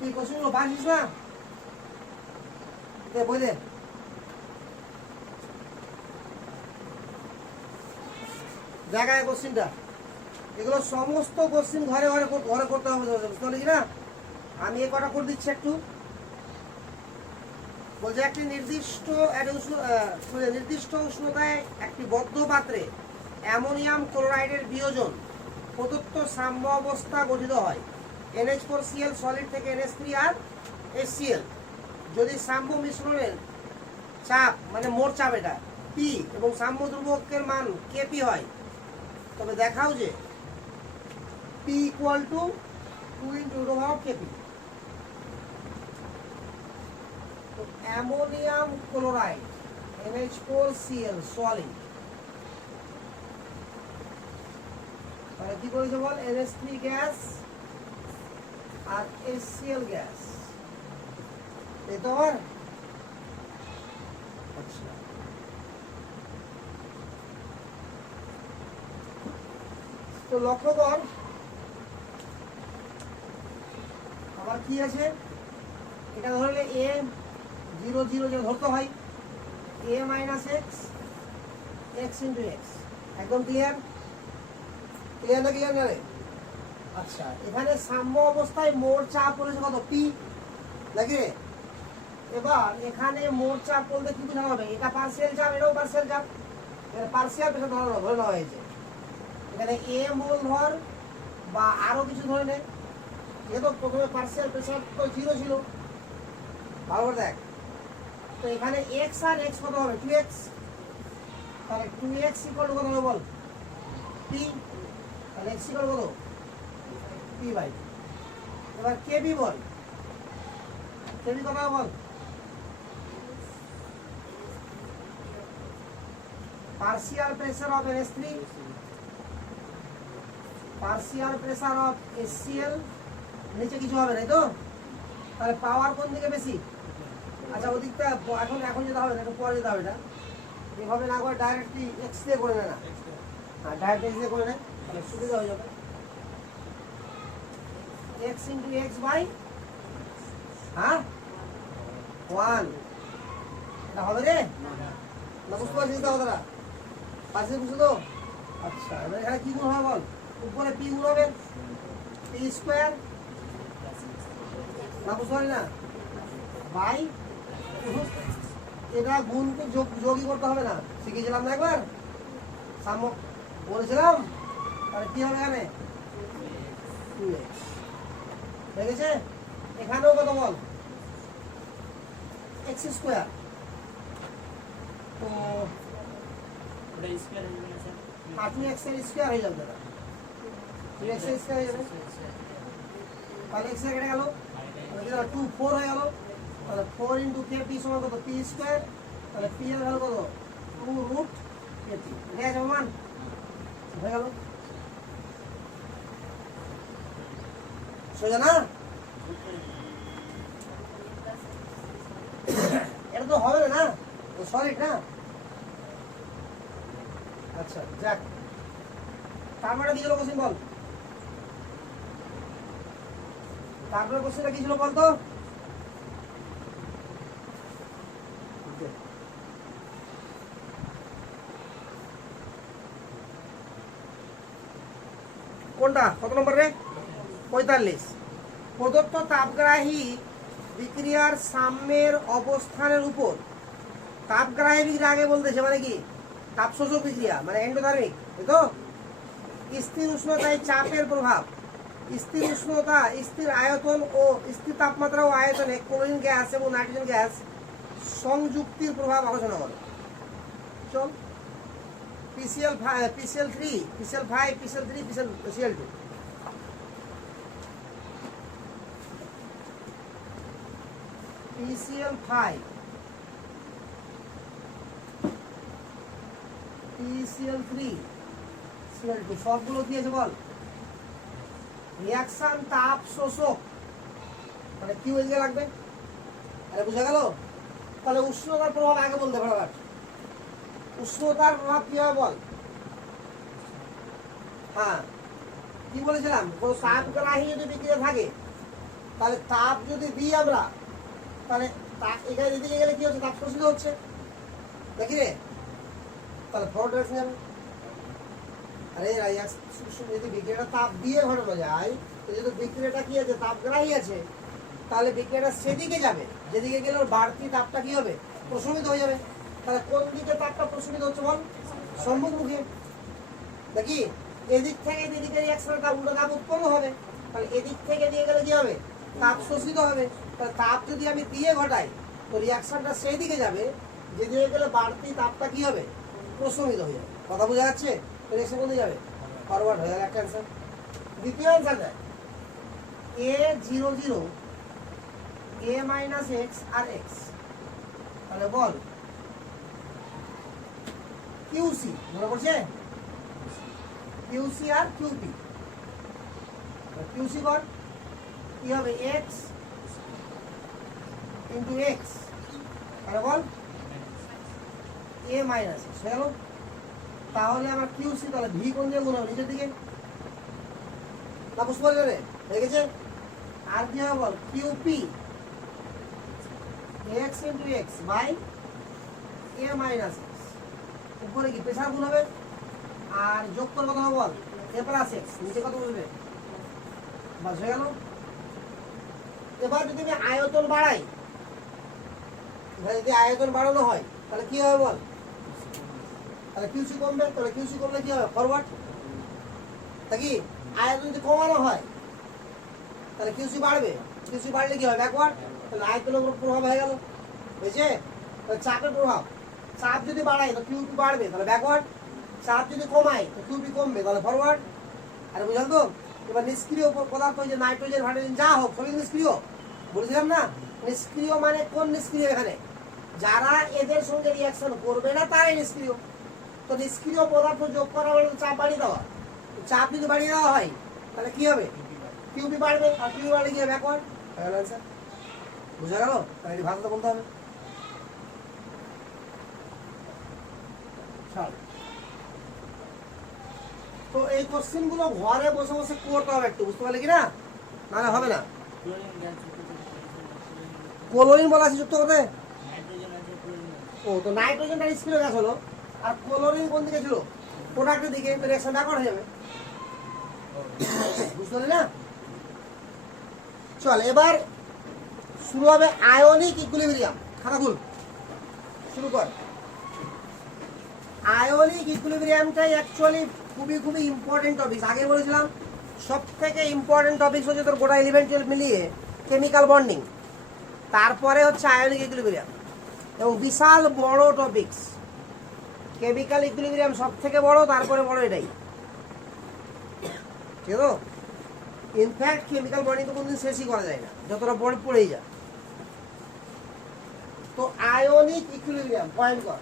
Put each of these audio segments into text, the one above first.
কি কোশ্চেনগুলো পারছিস না? দে বই দে। জায়গায় কোশ্চেনটা, এগুলো সমস্ত কোশ্চেন ঘরে ঘরে ঘরে করতে হবে, বুঝতে পারলি না? আমি এ কটা করে দিচ্ছি একটু। বলছে একটি নির্দিষ্ট উষ্ণতায় একটি বদ্ধ পাত্রে অ্যামোনিয়াম ক্লোরাইডের বিয়োজন প্রদত্ত সাম্য অবস্থা গঠিত হয় NH4Cl সলিড থেকে NH3 আর HCl। যদি সাম্য মিশ্রণের চাপ মানে মোট চাপ এটা P এবং সাম্য ধ্রুবকের মান Kp হয়, তবে দেখাও যে P = 2 × Kp। Ammonium chloride NH4Cl solid, তাহলে কি করেছে বল? NH3 গ্যাস আর HCl গ্যাস, এই তো হয়। আচ্ছা, তো লক্ষ্য কর আবার কি আছে, এটা ধরলে A0 0 যে ধরতে হয় A - x x × x, একদম ক্লিয়ার? ক্লিয়ার না ক্লিয়ার না রে? আচ্ছা, এখানে সাম্য অবস্থায় মোট চাপ বলেছে কত? P নাকি রে? এবার এখানে মোট চাপ বলতে কি বোঝানো হবে? এটা পার্সিয়াল চাপ, এটাও পার্সিয়াল চাপ, এখানে পার্সিয়াল প্রেসার ধরে নেওয়া হয়েছে। এখানে A মোল ধর বা আরো কিছু ধরে নে, যেহেতু প্রথমে পার্সিয়াল প্রেসার তো 0 ছিল। ভালো করে দেখ, তো এখানে x আর x কত হবে? 2x, তাহলে 2x = কত হবে বল? P, তাহলে x = কত? P/2। এবার Kb বল, Kb কত হবে বল? Partial pressure of NH3, partial pressure of HCl, নিচে কিছু হবে না তো? তাহলে পাওয়ার কোন দিকে বেশি? আচ্ছা, ওদিকটা এখন যেতে হবে না, একটু পরে যেতে হবে। এটা এভাবে না করে ডাইরেক্টলি x দিয়ে করে না, হ্যাঁ ডাইরেক্ট x দিয়ে করে নেয়, তাহলে সুবিধা হয়ে যাবে। x × x বাই 1, এটা হবে রে না? বুঝতে পারছিস তো কথাটা? পারছিস? বুঝছো তো? আচ্ছা, এবার এখানে কি গুণ হবে বল? উপরে P গুণ হবে P², না বুঝতে পারি না, বাই এটা গুণকে যোগই করতে হবে না, শিখেছিলাম না একবার, সাম্য বলেছিলাম। তাহলে কি হবে এখানে? 2x হয়ে গেছে। এখানেও কত বল? x², তো 2x এর স্কয়ার হয়ে যাবে, 2x এর স্কয়ার হয়ে যাবে, তাহলে x কেটে গেল, 2 4 হয়ে গেল, তাহলে 4 × Kp = কত? P², তাহলে P এর ভ্যালু কত? 2√Kp, ঠিক আছে মান হয়ে গেল। সোজা না? এটা তো হবে না, সলিড না। আচ্ছা যাক, তারপরে কি ছিল কোশ্চেন বল? তারপরে কোশ্চেনটা কি ছিল বলতো? কোনটা কত নম্বর রে? 45। প্রদত্ত তাপগ্রাহী বিক্রিয়ার সাম্যের অবস্থানের উপর, তাপগ্রাহী বিক্রিয়া আগে বলতেছে মানে কি? তাপ শোষক বিক্রিয়া মানে এন্ডোথার্মিক, তাই তো? স্থির উষ্ণতায় চাপের প্রভাব, স্থির উষ্ণতা, স্থির আয়তন ও স্থির তাপমাত্রা ও আয়তনে ক্লোরিন গ্যাস এবং নাইট্রোজেন গ্যাস সংযুক্তির প্রভাব আলোচনা করো। চল, PCl3, PCl5, PCl3, PCl2। PCl5, PCl3, PCl2 সবগুলো কি আছে বল? রিঅ্যাকশন তাপ শোষক, মানে কি হয়ে লাগবে? আরে বুঝা গেল? তাহলে উষ্ণতার প্রভাব আগে বলতে পারো। উষ্ণতার প্রভাব কি হবে বল? হ্যাঁ, কি বলেছিলাম? কোনো তাপগ্রাহী যদি বিক্রিয়া থাকে তাহলে তাপ যদি দিই আমরা, তাহলে এখানে এদিকে গেলে কি হচ্ছে, তাপ শোষিত হচ্ছে, দেখি রে, তাহলে ফরওয়ার্ড ডাইরেকশন যাবে। আরে যদি বিক্রিয়াটা তাপ দিয়ে ঘটানো যায়, তো যেহেতু বিক্রিয়াটা কি আছে, তাপগ্রাহী আছে, তাহলে বিক্রিয়াটা সেদিকে যাবে, যেদিকে গেলে ওর বাড়তি তাপটা কি হবে, প্রশমিত হয়ে যাবে। তাহলে কোন দিকে তাপটা প্রশমিত হচ্ছে বল, সম্মুখমুখী। দেখি এদিক থেকে এদিকে রিঅ্যাকশনটা উল্টো তাপ উৎপন্ন হবে, তাহলে এদিক থেকে দিয়ে গেলে কি হবে, তাপ শোষিত হবে। তাহলে তাপ যদি আমি দিয়ে ঘটাই, তো রিঅ্যাকশনটা সেই দিকে যাবে, যেদিকে গেলে বাড়তি তাপটা কি হবে, প্রশমিত হয়ে যাবে। কথা বোঝা যাচ্ছে? রিঅ্যাকশন কোন দিকে যাবে, ফরওয়ার্ড হয়ে গেল একটা অ্যান্সার। দ্বিতীয় অ্যান্সার দেয় A00 A মাইনাস এক্স আর এক্স। তাহলে বল কিউসি মনে পড়ছে, কিউসি আর কিউপি। কিউসি কর কি হবে, এক্স ইন্টু এক্স, তাহলে বল এ মাইনাস এক্স হয়ে গেল। তাহলে আমার কিউসি, তাহলে ভি কোন দিয়ে গুণ হবে, নিচের দিকে না, বুঝতে পারলে রে, হয়ে গেছে। আর কি হবে বল, Q P x into x by A minus x, উপরে কি প্রেসার গুণ হবে, আর যোগ করে কত হবে বল, এ প্লাস এক্স, নিচে কত বসবে, বাস হয়ে গেল। এবার যদি আমি আয়তন বাড়াই, যদি আয়তন বাড়ানো হয়, তাহলে কি হবে বল, তাহলে কিউসি কমবে, তাহলে কিউসি কমলে কি হবে, ফরওয়ার্ড। নাকি আয়তন যদি কমানো হয়, তাহলে কিউসি বাড়বে, কিউসি বাড়লে কি হবে, ব্যাকওয়ার্ড। তাহলে আয়তনের উপর প্রভাব হয়ে গেল, বুঝছে? তাহলে চাপের প্রভাব, চাপ যদি বাড়াই তো কিউপি বাড়বে, তাহলে ব্যাকওয়ার্ড। চাপ যদি কমাই তো কিউপি কমবে, তাহলে ফরওয়ার্ড। আরে বুঝলাম তো? এবার নিষ্ক্রিয় পদার্থ, যে নাইট্রোজেন হাইড্রোজেন যা হোক সবই নিষ্ক্রিয়, বলেছিলাম না? নিষ্ক্রিয় মানে কোন নিষ্ক্রিয়, এখানে যারা এদের সঙ্গে রিঅ্যাকশন করবে না তারাই নিষ্ক্রিয়। তো নিষ্ক্রিয় পদার্থ যোগ করা মানে চাপ বাড়িয়ে দেওয়া। চাপ যদি বাড়িয়ে দেওয়া হয়, তাহলে কি হবে, কিউপি বাড়বে, আর কিউপি বাড়লে কি হবে, ব্যাকওয়ার্ড। অ্যান্সার বুঝা গেল? তাহলে এই ভাষাটা বলতে হবে। তো এই কোশ্চেন গুলো ঘরে বসে বসে করতে হবে একটু, বুঝতে পারলে কি না, নাহলে হবে না। ক্লোরিন বলা আছে যুক্ত করতে, ও তো নাইট্রোজেনটা নিষ্ক্রিয় গ্যাস হলো, আর ক্লোরিন কোন দিকে ছিল, প্রোডাক্টের দিকে, রিঅ্যাকশন ব্যাকওয়ার্ড হয়ে যাবে, বুঝতে পারলি না? চল এবার শুরু হবে আয়নিক ইকুইলিব্রিয়াম। খাতা খুল, শুরু কর। আয়নিক ইকুইলিব্রিয়ামটাই অ্যাকচুয়ালি খুবই ইম্পর্টেন্ট টপিক। আগে বলেছিলাম সব থেকে ইম্পর্টেন্ট টপিক হচ্ছে তোর গোটা 11-12 মিলিয়ে কেমিক্যাল বন্ডিং, তারপরে হচ্ছে আয়নিক ইকুইলিব্রিয়াম, এবং বিশাল বড় টপিকস। কেমিক্যাল ইকুইলিব্রিয়াম সব থেকে বড়, তারপরে বড় এটাই, ঠিক আছে? ইনফ্যাক্ট কেমিক্যাল বন্ডিং তো কোনদিন শেষই করা যায় না, যতটা বড় পড়েই যায়। তো আয়নিক ইকুইলিব্রিয়াম পয়েন্ট কর।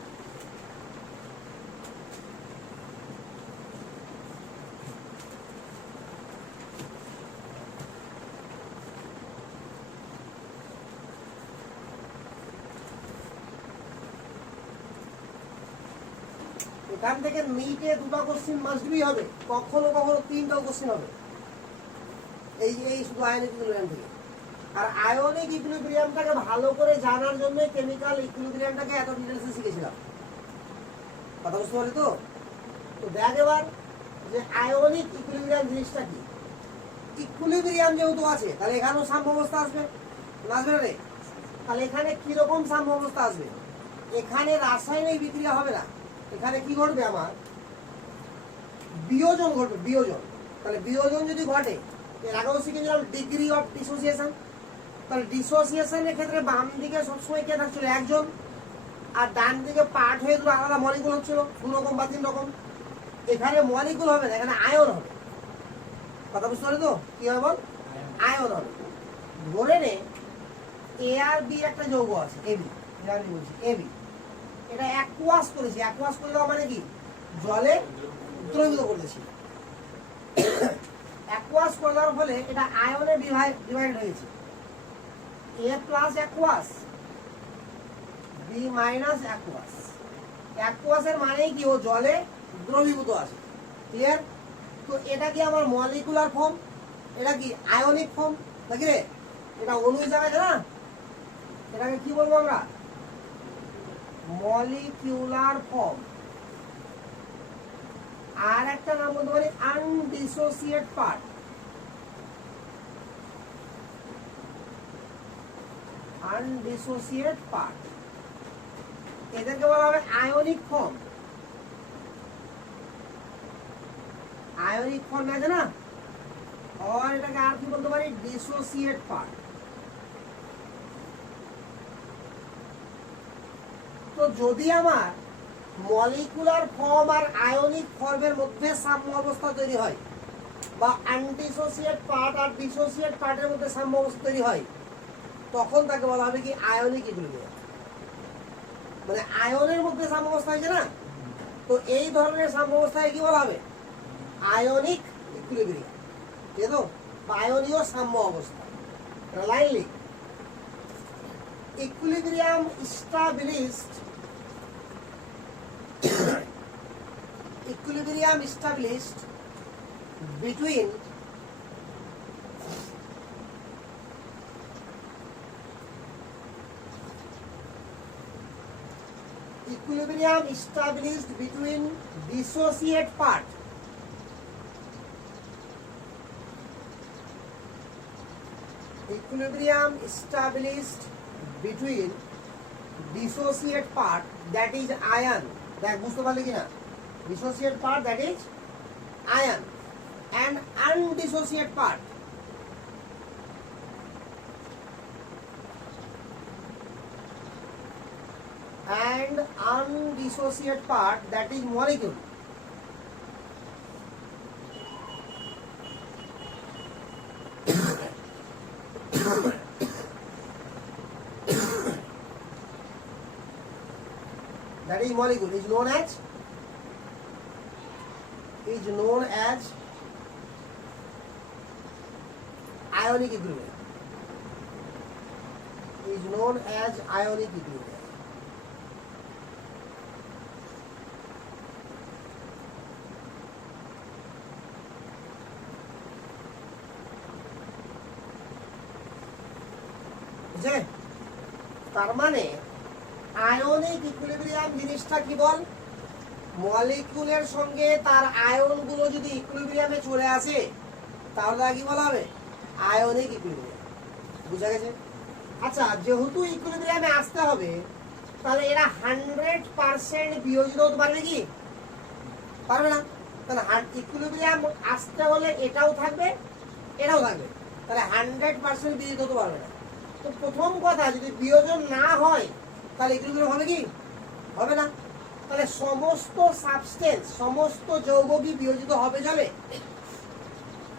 এখান থেকে নিটে দুটো কোশ্চেন মাস্ট বি হবে, কখনো কখনো তিনটাও কোশ্চেন হবে এই শুধু আয়নিক ইকুইলিব্রিয়াম থেকে। আর আয়নিক ইকুইলিব্রিয়ামটাকে ভালো করে জানার জন্য কেমিক্যাল ইকুইলিব্রিয়ামটাকে এত ডিটেইলসে শিখেছিলাম, কথা বুঝতে পারলি তো? তো দেখ এবার যে আয়নিক ইকুইলিব্রিয়াম জিনিসটা কি। ইকুইলিব্রিয়াম যেহেতু আছে, তাহলে এখানেও সাম্যাবস্থা আসবে, আসবে না রে? তাহলে এখানে কিরকম সাম্যাবস্থা আসবে, এখানে রাসায়নিক বিক্রিয়া হবে না, এখানে কি ঘটবে, আমার বিয়োজন ঘটবে, বিয়োজন। তাহলে বিয়োজন যদি ঘটে, এর আগেও শিখেছিলাম ডিগ্রি অফ ডিসোসিয়েশন। তাহলে ডিসোসিয়েশনের ক্ষেত্রে বাম দিকে সবসময় কে থাকছিল, একজন, আর ডান দিকে পার্ট হয়ে দুটো আলাদা মলিকুল হচ্ছিল, 2 রকম বা 3 রকম। এখানে মলিকুল হবে না, এখানে আয়ন হবে, কথা বুঝতে পারলি তো? কি হবে বল, আয়ন হবে। ধরে নে এ আর বি একটা যৌগ আছে, এবি, বলছি এবি, এটা অ্যাকুয়াস করেছি। অ্যাকুয়াস করে দেওয়া মানে কি, জলে দ্রবীভূত করেছি। অ্যাকুয়াস করে দেওয়ার ফলে এটা আয়নে ডিভাইড হয়েছে, A plus aqueous, B minus aqueous. অ্যাকুয়াসের মানে কি, ও জলে দ্রবীভূত আছে, ক্লিয়ার? তো এটা কি আমার মলিকুলার ফর্ম, এটা কি আয়নিক ফর্ম নাকি রে? এটা অণু হিসাবে আছে না, এটাকে কি বলবো আমরা? Molecular form. আর একটা নাম বলতে পারি আনডিসোসিয়েট পার্ট। আনডিসোসিয়েট পার্ট এদেরকে বলা হবে আয়নিক ফর্ম। আয়নিক ফর্ম আছে না, আর এটাকে আর কি বলতে পারি? Dissociate part. তো যদি আমার মলিকুলার ফর্ম আর আয়নিক ফর্মের মধ্যে সাম্য অবস্থা তৈরি হয়, বা অ্যান্টিসোসিয়েট পার্ট আর ডিসোসিয়েট পার্টের মধ্যে সাম্য অবস্থা তৈরি হয়, তখন তাকে বলা হবে কি? Ionic equilibrium. মানে আয়নের মধ্যে সাম্য অবস্থা হয়েছে না, তো এই ধরনের সাম্য অবস্থায় কি বলা হবে? Ionic equilibrium. ঠিক আছে? আয়নীয় সাম্য অবস্থা। লাইন লিখ, equilibrium established equilibrium established between dissociate part. Equilibrium established between dissociate part, that is ion. দেখ বুঝতে পারলি কিনা? Dissociate part, that is ion, and undissociate part, that is molecule. That is molecule is known as ionic equilibrium. Is known as ionic equilibrium. বুঝে? তার মানে ionic equilibrium জিনিসটা কি বল? মলিকিউলের সঙ্গে তার আয়নগুলো যদি ইকুইলিব্রিয়ামে চলে আসে, তাহলে কি বলা হবে? Ionic equilibrium. বুঝা গেছে? আচ্ছা, যেহেতু ইকুইলিব্রিয়ামে আসতে হবে, তাহলে এরা 100% বিয়োজিত হতে পারবে কি? পারবে না। তাহলে ইকুইলিব্রিয়াম আসতে হলে এটাও থাকবে, এটাও থাকবে, তাহলে 100% বিয়োজিত হতে পারবে না। তো প্রথম কথা, যদি বিয়োজন না হয় তাহলে ইকুইলিব্রিয়াম হবে কি? হবে না। তাহলে সমস্ত সাবস্টেন্স, সমস্ত যৌগ কি বিয়োজিত হবে জলে?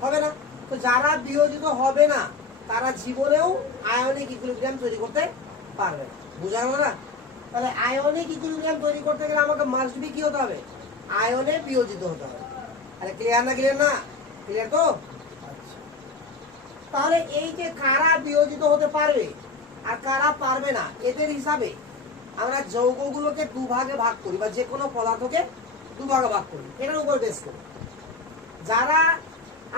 হবে না। তো যারা বিয়োজিত হবে না তারা জীবনেও আয়নিক ইকুইলিব্রিয়াম তৈরি করতে পারবে না। বুঝা গেল না? তাহলে আয়নিক ইকুইলিব্রিয়াম তৈরি করতে গেলে আমাকে মাস্ট বি কি হতে হবে? আয়নে বিয়োজিত হতে হবে। আরে ক্লিয়ার না? ক্লিয়ার না? ক্লিয়ার তো? তাহলে এই যে কারা বিয়োজিত হতে পারবে আর কারা পারবে না, এদের হিসাবে আমরা যৌগগুলোকে দুভাগে ভাগ করি, বা যে কোনো পদার্থকে দুভাগে ভাগ করি, এটার উপর বেস করি। যারা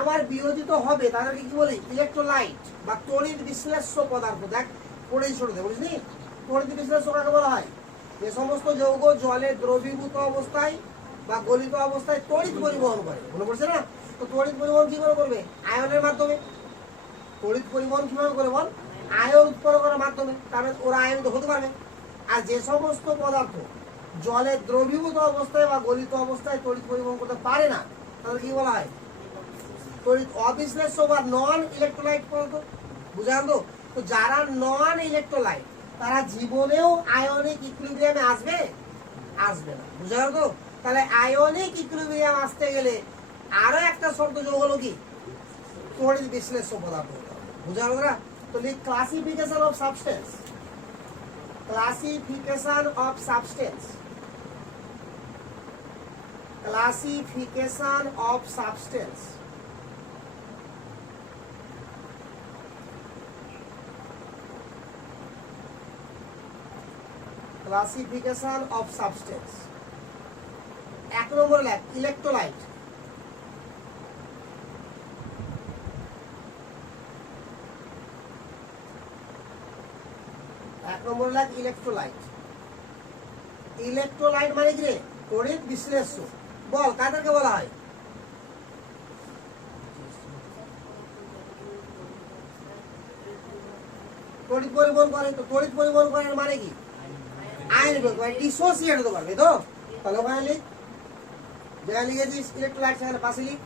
আমার বিয়োজিত হবে তাদেরকে কি বলি? ইলেকট্রোলাইট বা তড়িৎ বিশ্লেষ্য পদার্থ। দেখ পড়েই ছোট দে, বুঝলি? তড়িৎ বিশ্লেষ্য কাকে বলা হয়? যে সমস্ত যৌগ জলে দ্রবীভূত অবস্থায় বা গলিত অবস্থায় তড়িৎ পরিবহন করে। মনে পড়ছে না? তো তড়িৎ পরিবহন কি করে করবে? আয়নের মাধ্যমে। তড়িৎ পরিবহন কিভাবে করে বল? আয়ন উৎপন্ন করার মাধ্যমে। তাহলে ওরা আয়নিত হতে পারবে। আর যে সমস্ত পদার্থ জলে দ্রবীভূত অবস্থায় বা গলিত অবস্থায় তড়িৎ পরিবহন করতে পারে না, তাহলে কি বলা হয়? তড়িৎ অবিশ্লেষ্য বা নন ইলেকট্রোলাইট পদার্থ। বুঝা গেল? তো যারা নন ইলেকট্রোলাইট তারা জীবনেও আয়নিক ইকুইলিব্রিয়ামে আসবে? আসবে না। বুঝা গেল তো? তাহলে আয়নিক ইকুইলিব্রিয়াম আসতে গেলে আরো একটা শর্ত যোগ হলো কি? তড়িৎ বিশ্লেষ্য পদার্থ। বুঝা গেল না? তো classification of substance. Classification of substance. Classification of substance. Classification of substance. এক নম্বর লেখ ইলেকট্রোলাইট। নম্বর হলো ইলেকট্রোলাইট। ইলেকট্রোলাইট মানে কি রে? তড়িৎ বিশ্লেষ্য। বল কাদেরকে বলা হয়? তড়িৎ পরিবহন করে। তো তড়িৎ পরিবহন করার মানে কি? আয়ন বিভক্ত, ডিসোসিয়েট হতে পারবে তো। তাহলে ওখানে লিখ, যেখানে লিখেছিস ইলেকট্রোলাইট সেখানে পাশে লিখ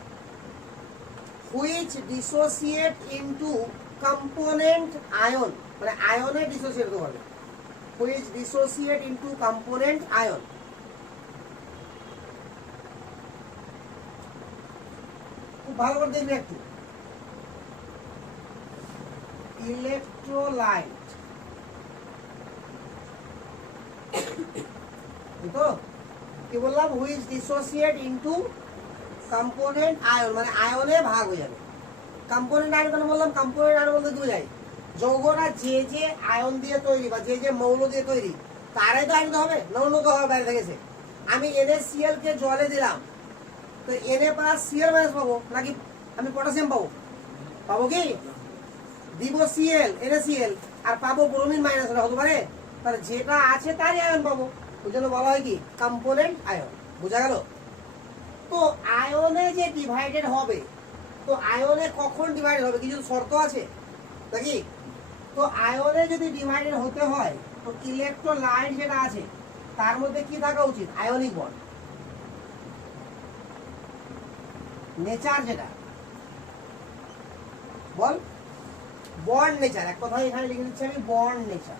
which dissociate into component ion, মানে আয়নে ডিসোসিয়েট হতে পারবে। Which dissociate into component ion. খুব ভালো করে দেখবি একটু। ইলেকট্রোলাইট তো কি বললাম? Which dissociate into component ion, মানে আয়নে ভাগ হয়ে যাবে। কম্পোনেন্ট আয়ন কেন বললাম? কম্পোনেন্ট আয়ন বলতে কি বোঝায়? যৌগটা যে যে আয়ন দিয়ে তৈরি বা যে যে মৌল দিয়ে তৈরি তারাই তো আয়ন হবে, নৌল তো হবে বাইরে থেকে। আমি NaCl কে জলে দিলাম, তো Na + Cl- পাবো নাকি আমি পটাশিয়াম পাবো? পাবো কি? দিব Cl NaCl আর পাবো ব্রোমিন মাইনাস, হতে পারে? তাহলে যেটা আছে তারই আয়ন পাবো। ওই জন্য বলা হয় কি কম্পোনেন্ট আয়ন। বোঝা গেল? তো আয়নে যে ডিভাইডেড হবে, তো আয়নে কখন ডিভাইডেড হবে? কিছু শর্ত আছে নাকি? তো আয়নে যদি ডিভাইডেড হতে হয়, তো ইলেকট্রোলাইট যেটা আছে তার মধ্যে কি থাকা উচিত? Ionic bond. নেচার যেটা বল, বন্ড নেচার। এক কথায় এখানে লিখে দিচ্ছি আমি, বন্ড নেচার।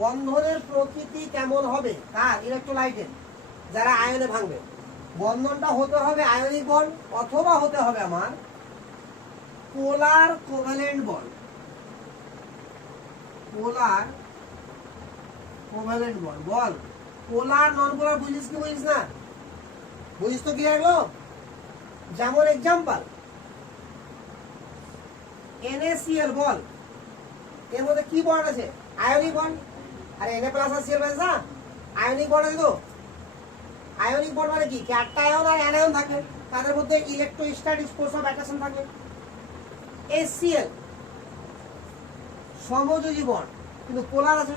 বন্ধনের প্রকৃতি কেমন হবে? কার? ইলেকট্রোলাইটের, যারা আয়নে ভাঙবে। বন্ধনটা হতে হবে আয়নিক বন্ড, অথবা হতে হবে আমার পোলার কোভ্যালেন্ট বন্ড। পোলার কোভ্যালেন্ট বন্ড। বল পোলার নন পোলার বুঝিস কি বুঝিস না? বুঝিস তো? কি লাগলো? যেমন এক্সাম্পল NaCl, বল এর মধ্যে কি বন্ড আছে? Ionic bond. আর Na+ আর Cl- না, আয়নিক বন্ড আছে তো। আয়নিক বন্ড মানে কি? ক্যাটায়ন আর অ্যানায়ন থাকে, তাদের মধ্যে ইলেকট্রোস্ট্যাটিক ফোর্স অফ অ্যাট্রাকশন থাকবে। HCl সমযোজী বন্ড, কিন্তু পোলার আছে।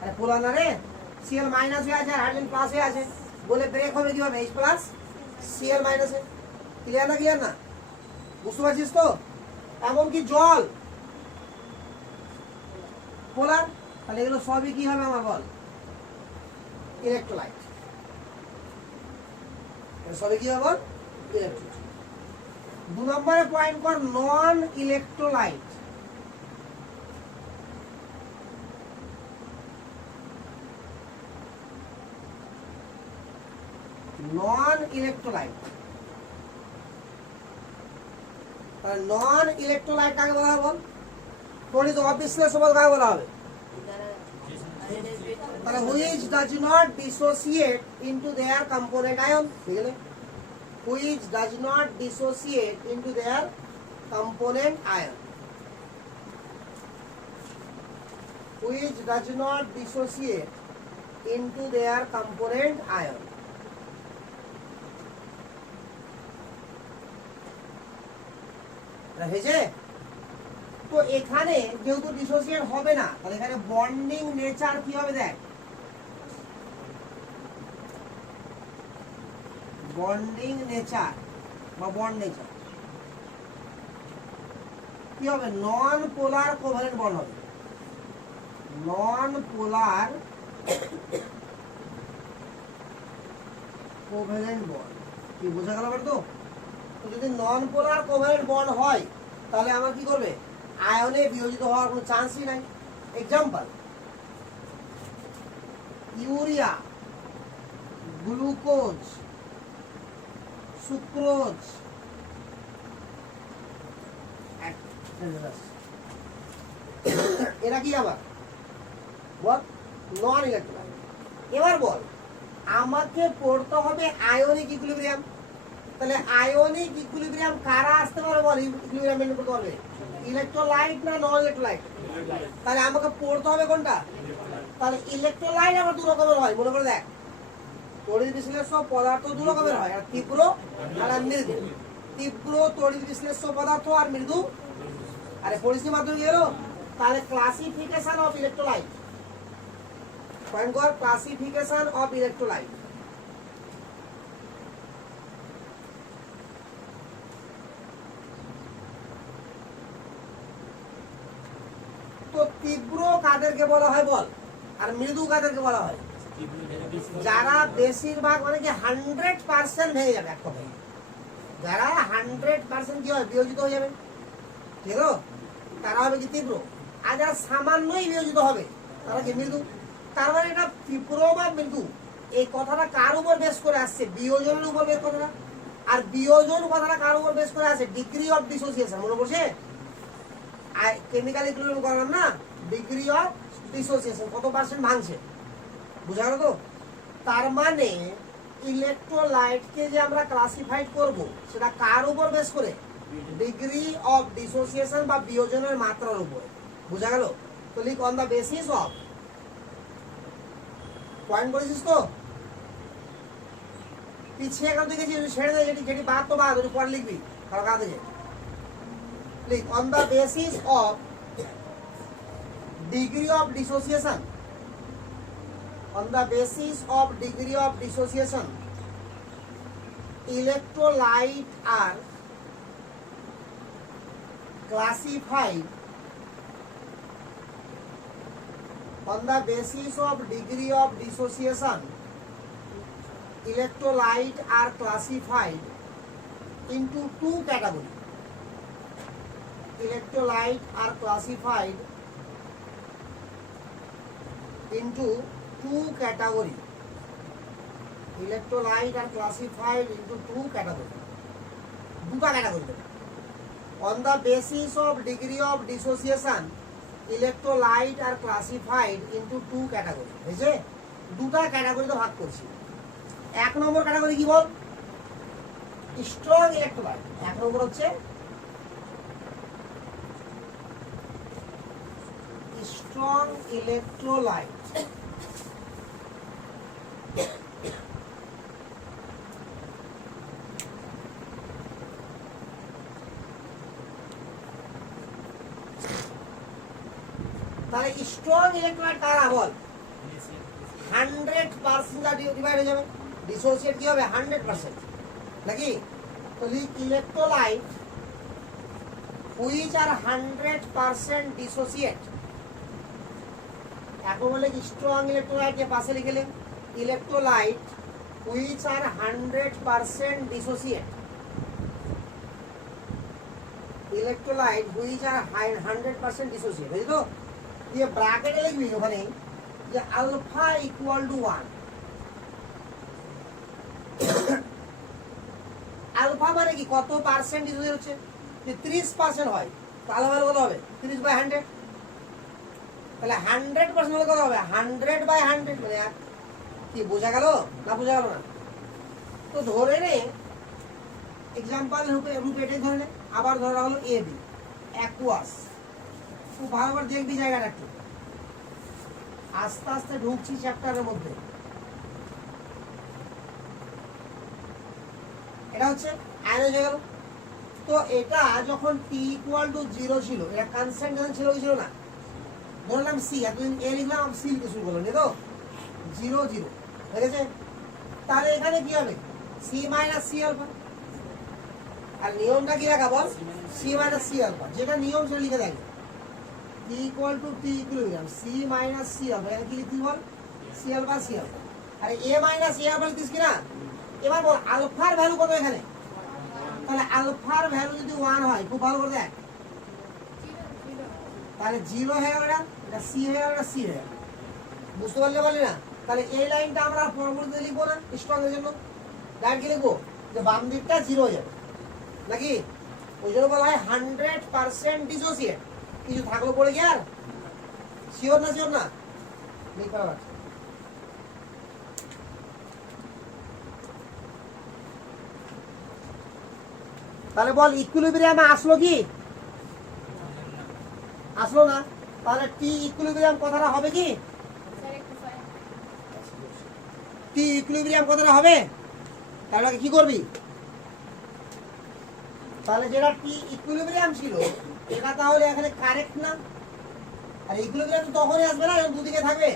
আরে পোলার না রে, Cl- হয়ে আছে আর হাইড্রোজেন প্লাস হয়ে আছে, বলে ব্রেক হবে কিভাবে? H+ Cl- এ। ক্লিয়ার না? ক্লিয়ার না? বুঝতে পারছিস তো? এমনকি জল পোলার। তাহলে এগুলো সবই কি হবে আমার? বল ইলেকট্রোলাইট। সবই কি হবে? ইলেকট্রোলাইট। 2 নম্বরে পয়েন্ট কর, নন ইলেকট্রোলাইট। Non electrolyte. তাহলে নন ইলেকট্রোলাইট কাকে বলা হবে? বল তড়িৎ অবিশ্লেষ্য বল কাকে বলা হবে? তাহলে which does not dissociate into their component ion. ঠিক আছে? Which does not dissociate into their component ion. Which does not dissociate into their component ion. হয়েছে? তো এখানে যেহেতু ডিসোসিয়েট হবে না, তাহলে এখানে বন্ডিং নেচার কি হবে? দেখ, বন্ডিং নেচার বা বন্ড নেচার কি হবে? নন পোলার কোভ্যালেন্ট বন্ড হবে। নন পোলার কোভ্যালেন্ট বন্ড। কি বোঝা গেল? তো যদি নন পোলার কোভ্যালেন্ট বন্ড হয়, তাহলে আমার কি করবে? আয়নে বিয়োজিত হওয়ার কোনো চান্সই নাই। এক্সাম্পল ইউরিয়া, গ্লুকোজ, সুক্রোজ, এরা কি আবার? বল নন ইলেকট্রোলাইট। এবার বল আমাকে পড়তে হবে আয়নিক ইকুইলিব্রিয়াম। তাহলে আয়নিক ইকুইলিব্রিয়াম কারা আসতে পারে? বল ইকুইলিব্রিয়াম মেইনটেইন করতে পারবে? ইলেকট্রোলাইট না নন ইলেকট্রোলাইট? তাহলে আমাকে পড়তে হবে কোনটা? তাহলে ইলেকট্রোলাইট আবার 2 রকমের হয়, মনে করে দেখ। তড়িৎ বিশ্লেষ্য পদার্থ 2 রকমের হয়, আর তীব্র আর মৃদু। তীব্র তড়িৎ বিশ্লেষ্য পদার্থ আর মৃদু আরে পরিস্থিতির মাধ্যমে কি হলো? তাহলে ক্লাসিফিকেশন অফ ইলেকট্রোলাইট, পয়েন্ট কর, ক্লাসিফিকেশন অফ ইলেকট্রোলাইট। তো তীব্র কাদেরকে বলা হয় বল, আর মৃদু কাদেরকে বলা হয়? যারা বেশিরভাগ মানে কি 100% ভেঙে যাবে এক কথায়, যারা 100% কি হয় বিয়োজিত হয়ে যাবে, ঠিক আছে, তারা হবে কি তীব্র। আর যারা সামান্যই বিয়োজিত হবে তারা কি মৃদু। তার মানে এটা তীব্র বা মৃদু এই কথাটা কার উপর বেস করে আসছে? বিয়োজনের উপর বেস কথাটা। আর বিয়োজন কথাটা কার উপর বেস করে আসে? Degree of dissociation. মনে পড়ছে? আর কেমিক্যাল ইকুইলিব্রিয়াম করলাম না, ডিগ্রি অফ ডিসোসিয়েশন কত পার্সেন্ট ভাঙছে, বুঝা গেল তো? তার মানে ইলেকট্রোলাইটকে যে আমরা ক্লাসিফাইড করব সেটা কার উপর বেস করে? ডিগ্রি অফ ডিসোসিয়েশন বা বিয়োজনের মাত্রার উপর, বুঝা গেল? তো লিখ on the basis of, point করেছিস তো? পিছিয়ে গেল দেখেছি, ছেড়ে দেয়, যেটি যেটি বাদ তো বাদ, ওটি পরে লিখবি, কারো কাজ আছে। লিখ on the basis of degree of dissociation, on the basis of degree of dissociation, electrolyte are classified on the basis of degree of dissociation, electrolyte are classified into two categories. Electrolyte are classified into two category. Electrolyte are classified into two category. দুটা category. On the basis of degree of dissociation, electrolyte are classified into two category. বুঝছে? দুটা ক্যাটাগরিতে ভাগ করছি। এক নম্বর category কি বল? Strong electrolyte. এক নম্বর হচ্ছে স্ট্রং ইলেকট্রোলাইট। তাহলে স্ট্রং ইলেকট্রোলাইট কারা বল? 100% ডিভাইড হয়ে যাবে, ডিসোসিয়েট কি হবে? 100%, নাকি? তো লিখ ইলেকট্রোলাইট হুইচ আর 100% ডিসোসিয়েট। এখন বলে স্ট্রং ইলেকট্রোলাইট কে পাশে লিখে lane, electrolyte which are 100% dissociate. Electrolyte which are 100% dissociate, বুঝলি তো? ये ব্র্যাকেটে লিখবি ওখানে যে আলফা ইকুয়াল টু 1। আলফা মানে কি? কত পার্সেন্ট ডিসোসিয়েট হচ্ছে? যে 30% হয় তো আলফা কত হবে? 30/100। তাহলে 100% হলে কত হবে? 100/100 মানে কি, বোঝা গেল না? বোঝা গেল না? তো ধরে নে এক্সাম্পল রূপে এটাই ধরে নে। আবার ধরা হলো এ বি অ্যাকুয়াস। খুব ভালো করে দেখবি জায়গাটা, একটু আস্তে আস্তে ঢুকছি চ্যাপ্টারের মধ্যে। এটা হচ্ছে আয়ন হয়ে গেল। তো এটা যখন টি ইকুয়াল টু 0 ছিল, এটা কনস্ট্যান্ট ছিল কি ছিল না? ধরলাম সি, এতদিন এ লিখলাম, সি লিখতে শুরু করলাম, তো 0 0 হয়ে গেছে। তাহলে এখানে কি হবে? C minus C alpha. আর নিয়মটা কি রাখা বল? সি মাইনাস সি আলফা, যেটা নিয়ম সেটা লিখে দেয়। T equal to T equilibrium C minus C alpha, এখানে কি লিখতে বল? C alpha C alpha. আরে এ মাইনাস এ আলফা লিখতিস কিনা? এবার বল আলফার ভ্যালু কত এখানে? তাহলে আলফার ভ্যালু যদি 1 হয়, খুব ভালো করে দেখ, তাহলে 0 হয়ে গেল, এটা সি হয়ে গেল, এটা সি হয়ে গেল। বুঝতে পারলে বলি না? তাহলে এই লাইনটা আমরা ফর্মুলাতে লিখবো না স্ট্রং এর জন্য? ডাইরেক্ট কি লিখবো? যে বাম দিকটা 0 হয়ে যাবে, নাকি? ওই জন্য বলা হয় 100% ডিসোসিয়েট। কিছু থাকলো পড়ে গিয়ে, আর শিওর না? শিওর না? লিখতে হবে। তাহলে বল ইকুইলিব্রিয়ামে আসলো কি? আসলো না। তাহলে টি ইকুইলিব্রিয়াম কথাটা হবে কি? টি ইকুইলিব্রিয়াম কথাটা হবে। তাহলে কি করবি? তাহলে যেটা টি ইকুইলিব্রিয়াম ছিল এটা তাহলে এখানে কারেক্ট না, আর ইকুইলিব্রিয়াম তখনই আসবে না যখন দুদিকে থাকবে।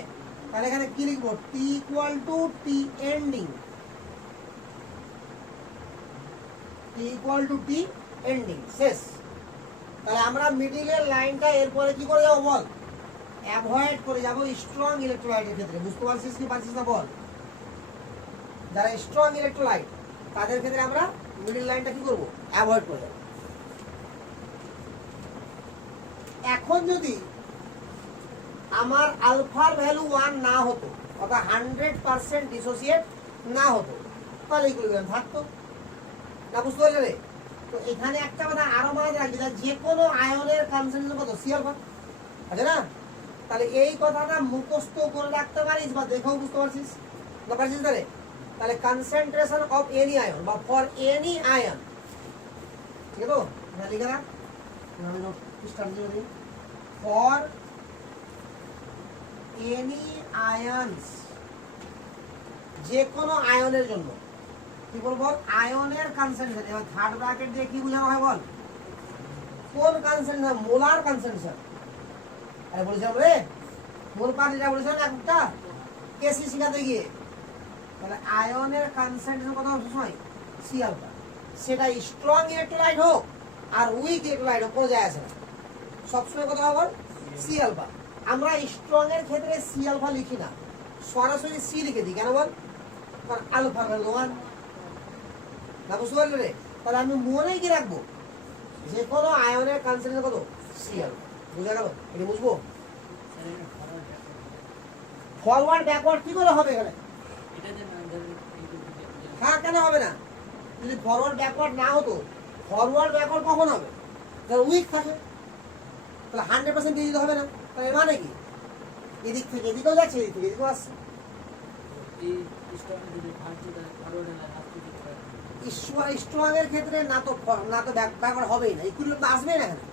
তাহলে এখানে কি লিখবো, T equal to T ending, T equal to T ending, শেষ। তাহলে আমরা মিডিলের লাইনটা এরপরে কি করে যাবো বল, অ্যাভয়েড করে যাবো স্ট্রং ইলেকট্রোলাইটের ক্ষেত্রে। বুঝতে পারছিস কি পারছিস না বল? যারা স্ট্রং ইলেকট্রোলাইট তাদের ক্ষেত্রে আমরা মিডিল লাইনটা কি করবো, অ্যাভয়েড করে যাবো। এখন যদি আমার আলফার ভ্যালু 1 না হতো, অর্থাৎ 100% ডিসোসিয়েট না হতো, তাহলে ইকুইলিব্রিয়াম থাকতো না। বুঝতে পারলে রে? তো এখানে একটা কথা আরো মনে রাখবি, যে কোনো আয়নের কনসেন্ট্রেশন কত, সি আলফা, আছে না? তাহলে এই কথাটা মুখস্থ করে রাখতে পারিস বা দেখেও বুঝতে পারছিস না পারছিস না রে? তাহলে কনসেন্ট্রেশন অফ এনি আয়ন বা ফর এনি আয়ন, ঠিক আছে তো? এটা লিখে রাখ, আমি নোট স্টার্ট দিয়ে দিই। ফর এনি আয়নস, যে কোনো আয়নের জন্য কি বলবো, আয়নের কনসেন্ট্রেশন। এবার থার্ড ব্র্যাকেট দিয়ে কি বোঝানো হয় বল, কোন কনসেন্ট্রেশন, মোলার কনসেন্ট্রেশন। আরে বলেছিলাম রে, মোল পার্ট যেটা বলেছিলাম একটা কেসি শিখাতে গিয়ে, তাহলে আয়নের কনসেন্ট্রেশন কত হবে সময়, সি আলফা। সেটা স্ট্রং ইলেকট্রোলাইট হোক আর উইক ইলেকট্রোলাইট হোক, কোনো যায় আসে না, সবসময় কত হবে বল, সি আলফা। আমরা স্ট্রং এর ক্ষেত্রে সি আলফা লিখি না, সরাসরি সি লিখে দিই। কেন বল, কারণ আলফা ভ্যালু 1 না। বুঝতে পারলে রে? তাহলে আমি মনে কি রাখবো, যে কোনো আয়নের কনসেন্ট্রেশন কত, সি আলফা। বুঝা গেল? এটা বুঝবো। ফরওয়ার্ড ব্যাকওয়ার্ড কি করে হবে এখানে? হ্যাঁ, কেন হবে না? যদি ফরওয়ার্ড ব্যাকওয়ার্ড না হতো, ফরওয়ার্ড ব্যাকওয়ার্ড কখন হবে, যখন উইক থাকে। তাহলে 100% দিয়ে দিতে হবে না। তাহলে এর মানে কি, এদিক থেকে এদিকেও যাচ্ছে, এদিক থেকে এদিকেও আসছে। স্ট্রং এর ক্ষেত্রে না তো ব্যাকওয়ার্ড হবেই না, ইকুইলিব্রিয়াম তো আসবেই না এখানে।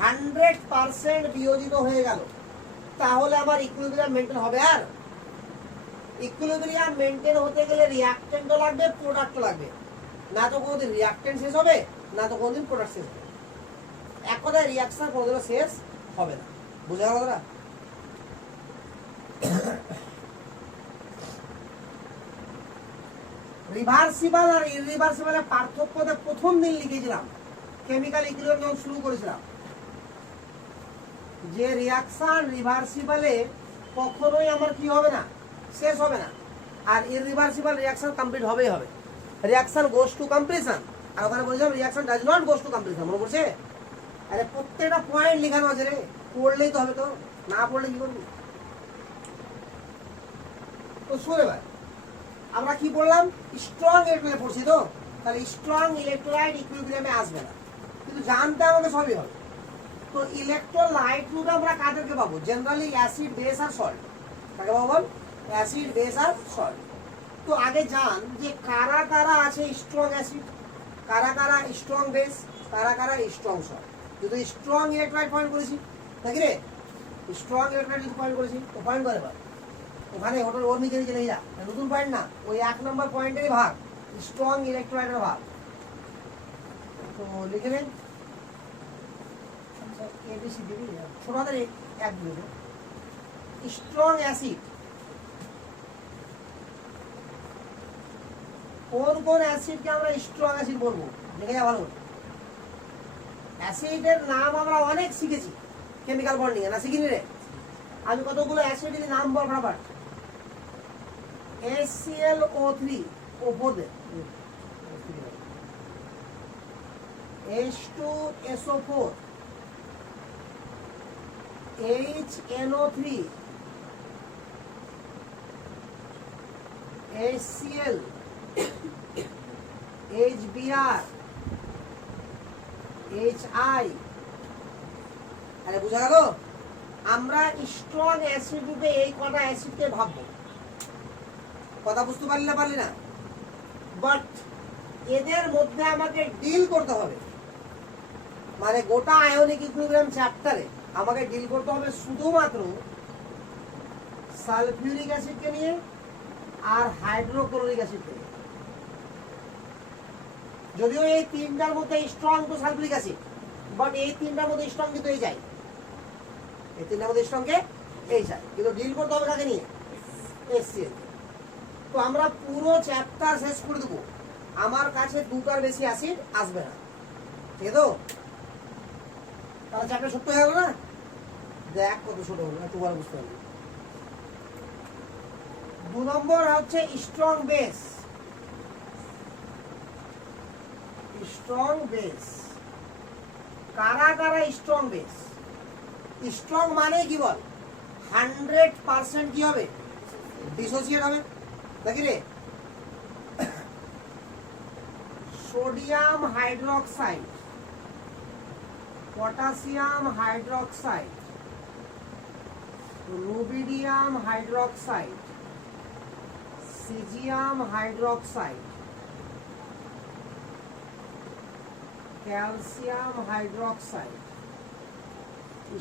100% বিয়োজিত হয়ে গেল, তাহলে আবার ইকুইলিব্রিয়াম মেইনটেইন হবে? আর ইকুইলিব্রিয়াম মেইনটেইন হতে গেলে রিঅ্যাকট্যান্টও লাগবে, প্রোডাক্টও লাগবে। না তো কোনোদিন রিঅ্যাকট্যান্ট শেষ হবে, না তো কোনোদিন প্রোডাক্ট শেষ হবে। এক কথায় রিঅ্যাকশন কোনোদিনও শেষ হবে না। বুঝা গেল না? রিভার্সিবল আর ইরিভার্সিবলের পার্থক্যটা প্রথম দিন লিখেছিলাম, কেমিক্যাল ইকুইলিব্রিয়াম যখন শুরু করেছিলাম, যে রিঅ্যাকশন রিভার্সিবলে কখনোই আমার কি হবে না, শেষ হবে না। আর ইরিভার্সিবল রিঅ্যাকশন কমপ্লিট হবেই হবে। রিঅ্যাকশন গোস টু কমপ্লিশন, আর ওখানে বলেছিলাম reaction does not goes to completion. মনে পড়ছে? আরে প্রত্যেকটা পয়েন্ট লেখানো আছে রে, পড়লেই তো হবে, তো না পড়লে কি করবি? তো শোন, এবার আমরা কি বললাম, স্ট্রং ইলেকট্রোলাইট পড়ছি তো, তাহলে স্ট্রং ইলেকট্রোলাইট ইকুইলিব্রিয়ামে আসবে না, কিন্তু জানতে আমাকে সবই হবে। তো ইলেকট্রোলাইট রূপে আমরা কাদেরকে পাবো, জেনারেলি অ্যাসিড, বেস আর সল্ট। কাকে পাবো বল, অ্যাসিড, বেস আর সল্ট। তো আগে জান যে কারা কারা আছে স্ট্রং অ্যাসিড, কারা কারা স্ট্রং বেস, কারা কারা স্ট্রং সল্ট। যদি স্ট্রং ইলেকট্রোলাইট পয়েন্ট করেছি নাকি রে, স্ট্রং ইলেকট্রোলাইট যদি পয়েন্ট করেছি তো পয়েন্ট করে পার ওখানে, ওটার ওর নিচে নিচে নিয়ে যা, নতুন পয়েন্ট না, ওই 1 নম্বর পয়েন্টেরই ভাগ, স্ট্রং ইলেকট্রোলাইটের ভাগ। তো লিখে নেন এবিসি দিবি, ছোট হাতের এক দিবি। স্ট্রং অ্যাসিড, কোন কোন অ্যাসিডকে আমরা স্ট্রং অ্যাসিড বলবো, দেখে যা ভালো। অ্যাসিডের নাম আমরা অনেক শিখেছি কেমিক্যাল বন্ডিং এ, না শিখিনি রে? আমি কতগুলো অ্যাসিডের নাম বল ফটাফট। HClO3 ওপর দে, H2SO4, HNO3, HCl, HBr, HI। আরে বুঝা গেল? আমরা স্ট্রং অ্যাসিড রূপে এই কটা অ্যাসিডকে ভাববো। কথা বুঝতে পারলি না পারলি না? বাট এদের মধ্যে আমাকে ডিল করতে হবে, মানে গোটা আয়নিক ইকুইলিব্রিয়াম চ্যাপ্টারে আমাকে ডিল করতে হবে শুধুমাত্র সালফিউরিক অ্যাসিডকে নিয়ে আর হাইড্রোক্লোরিক অ্যাসিডকে নিয়ে। যদিও এই তিনটার মধ্যে স্ট্রং তো সালফিউরিক অ্যাসিড, বাট এই তিনটার মধ্যে স্ট্রং কিন্তু এই যায়, এই তিনটার মধ্যে স্ট্রংকে এই যায়, কিন্তু ডিল করতে হবে কাকে নিয়ে? HCl। তো আমরা পুরো চ্যাপ্টার শেষ করে দেবো, আমার কাছে দুটার বেশি অ্যাসিড আসবে না, ঠিক আছে? তো তাহলে চ্যাপ্টার ছোট্ট হয়ে গেল না? দেখ কত ছোট হলো, একটু বড় বুঝতে পারবি। 2 নম্বর হচ্ছে স্ট্রং বেস। স্ট্রং বেস কারা কারা স্ট্রং বেস? স্ট্রং মানে কি বল? 100% কি হবে? ডিসোসিয়েট হবে। দেখি রে, sodium hydroxide, potassium hydroxide, rubidium hydroxide, caesium hydroxide, calcium hydroxide,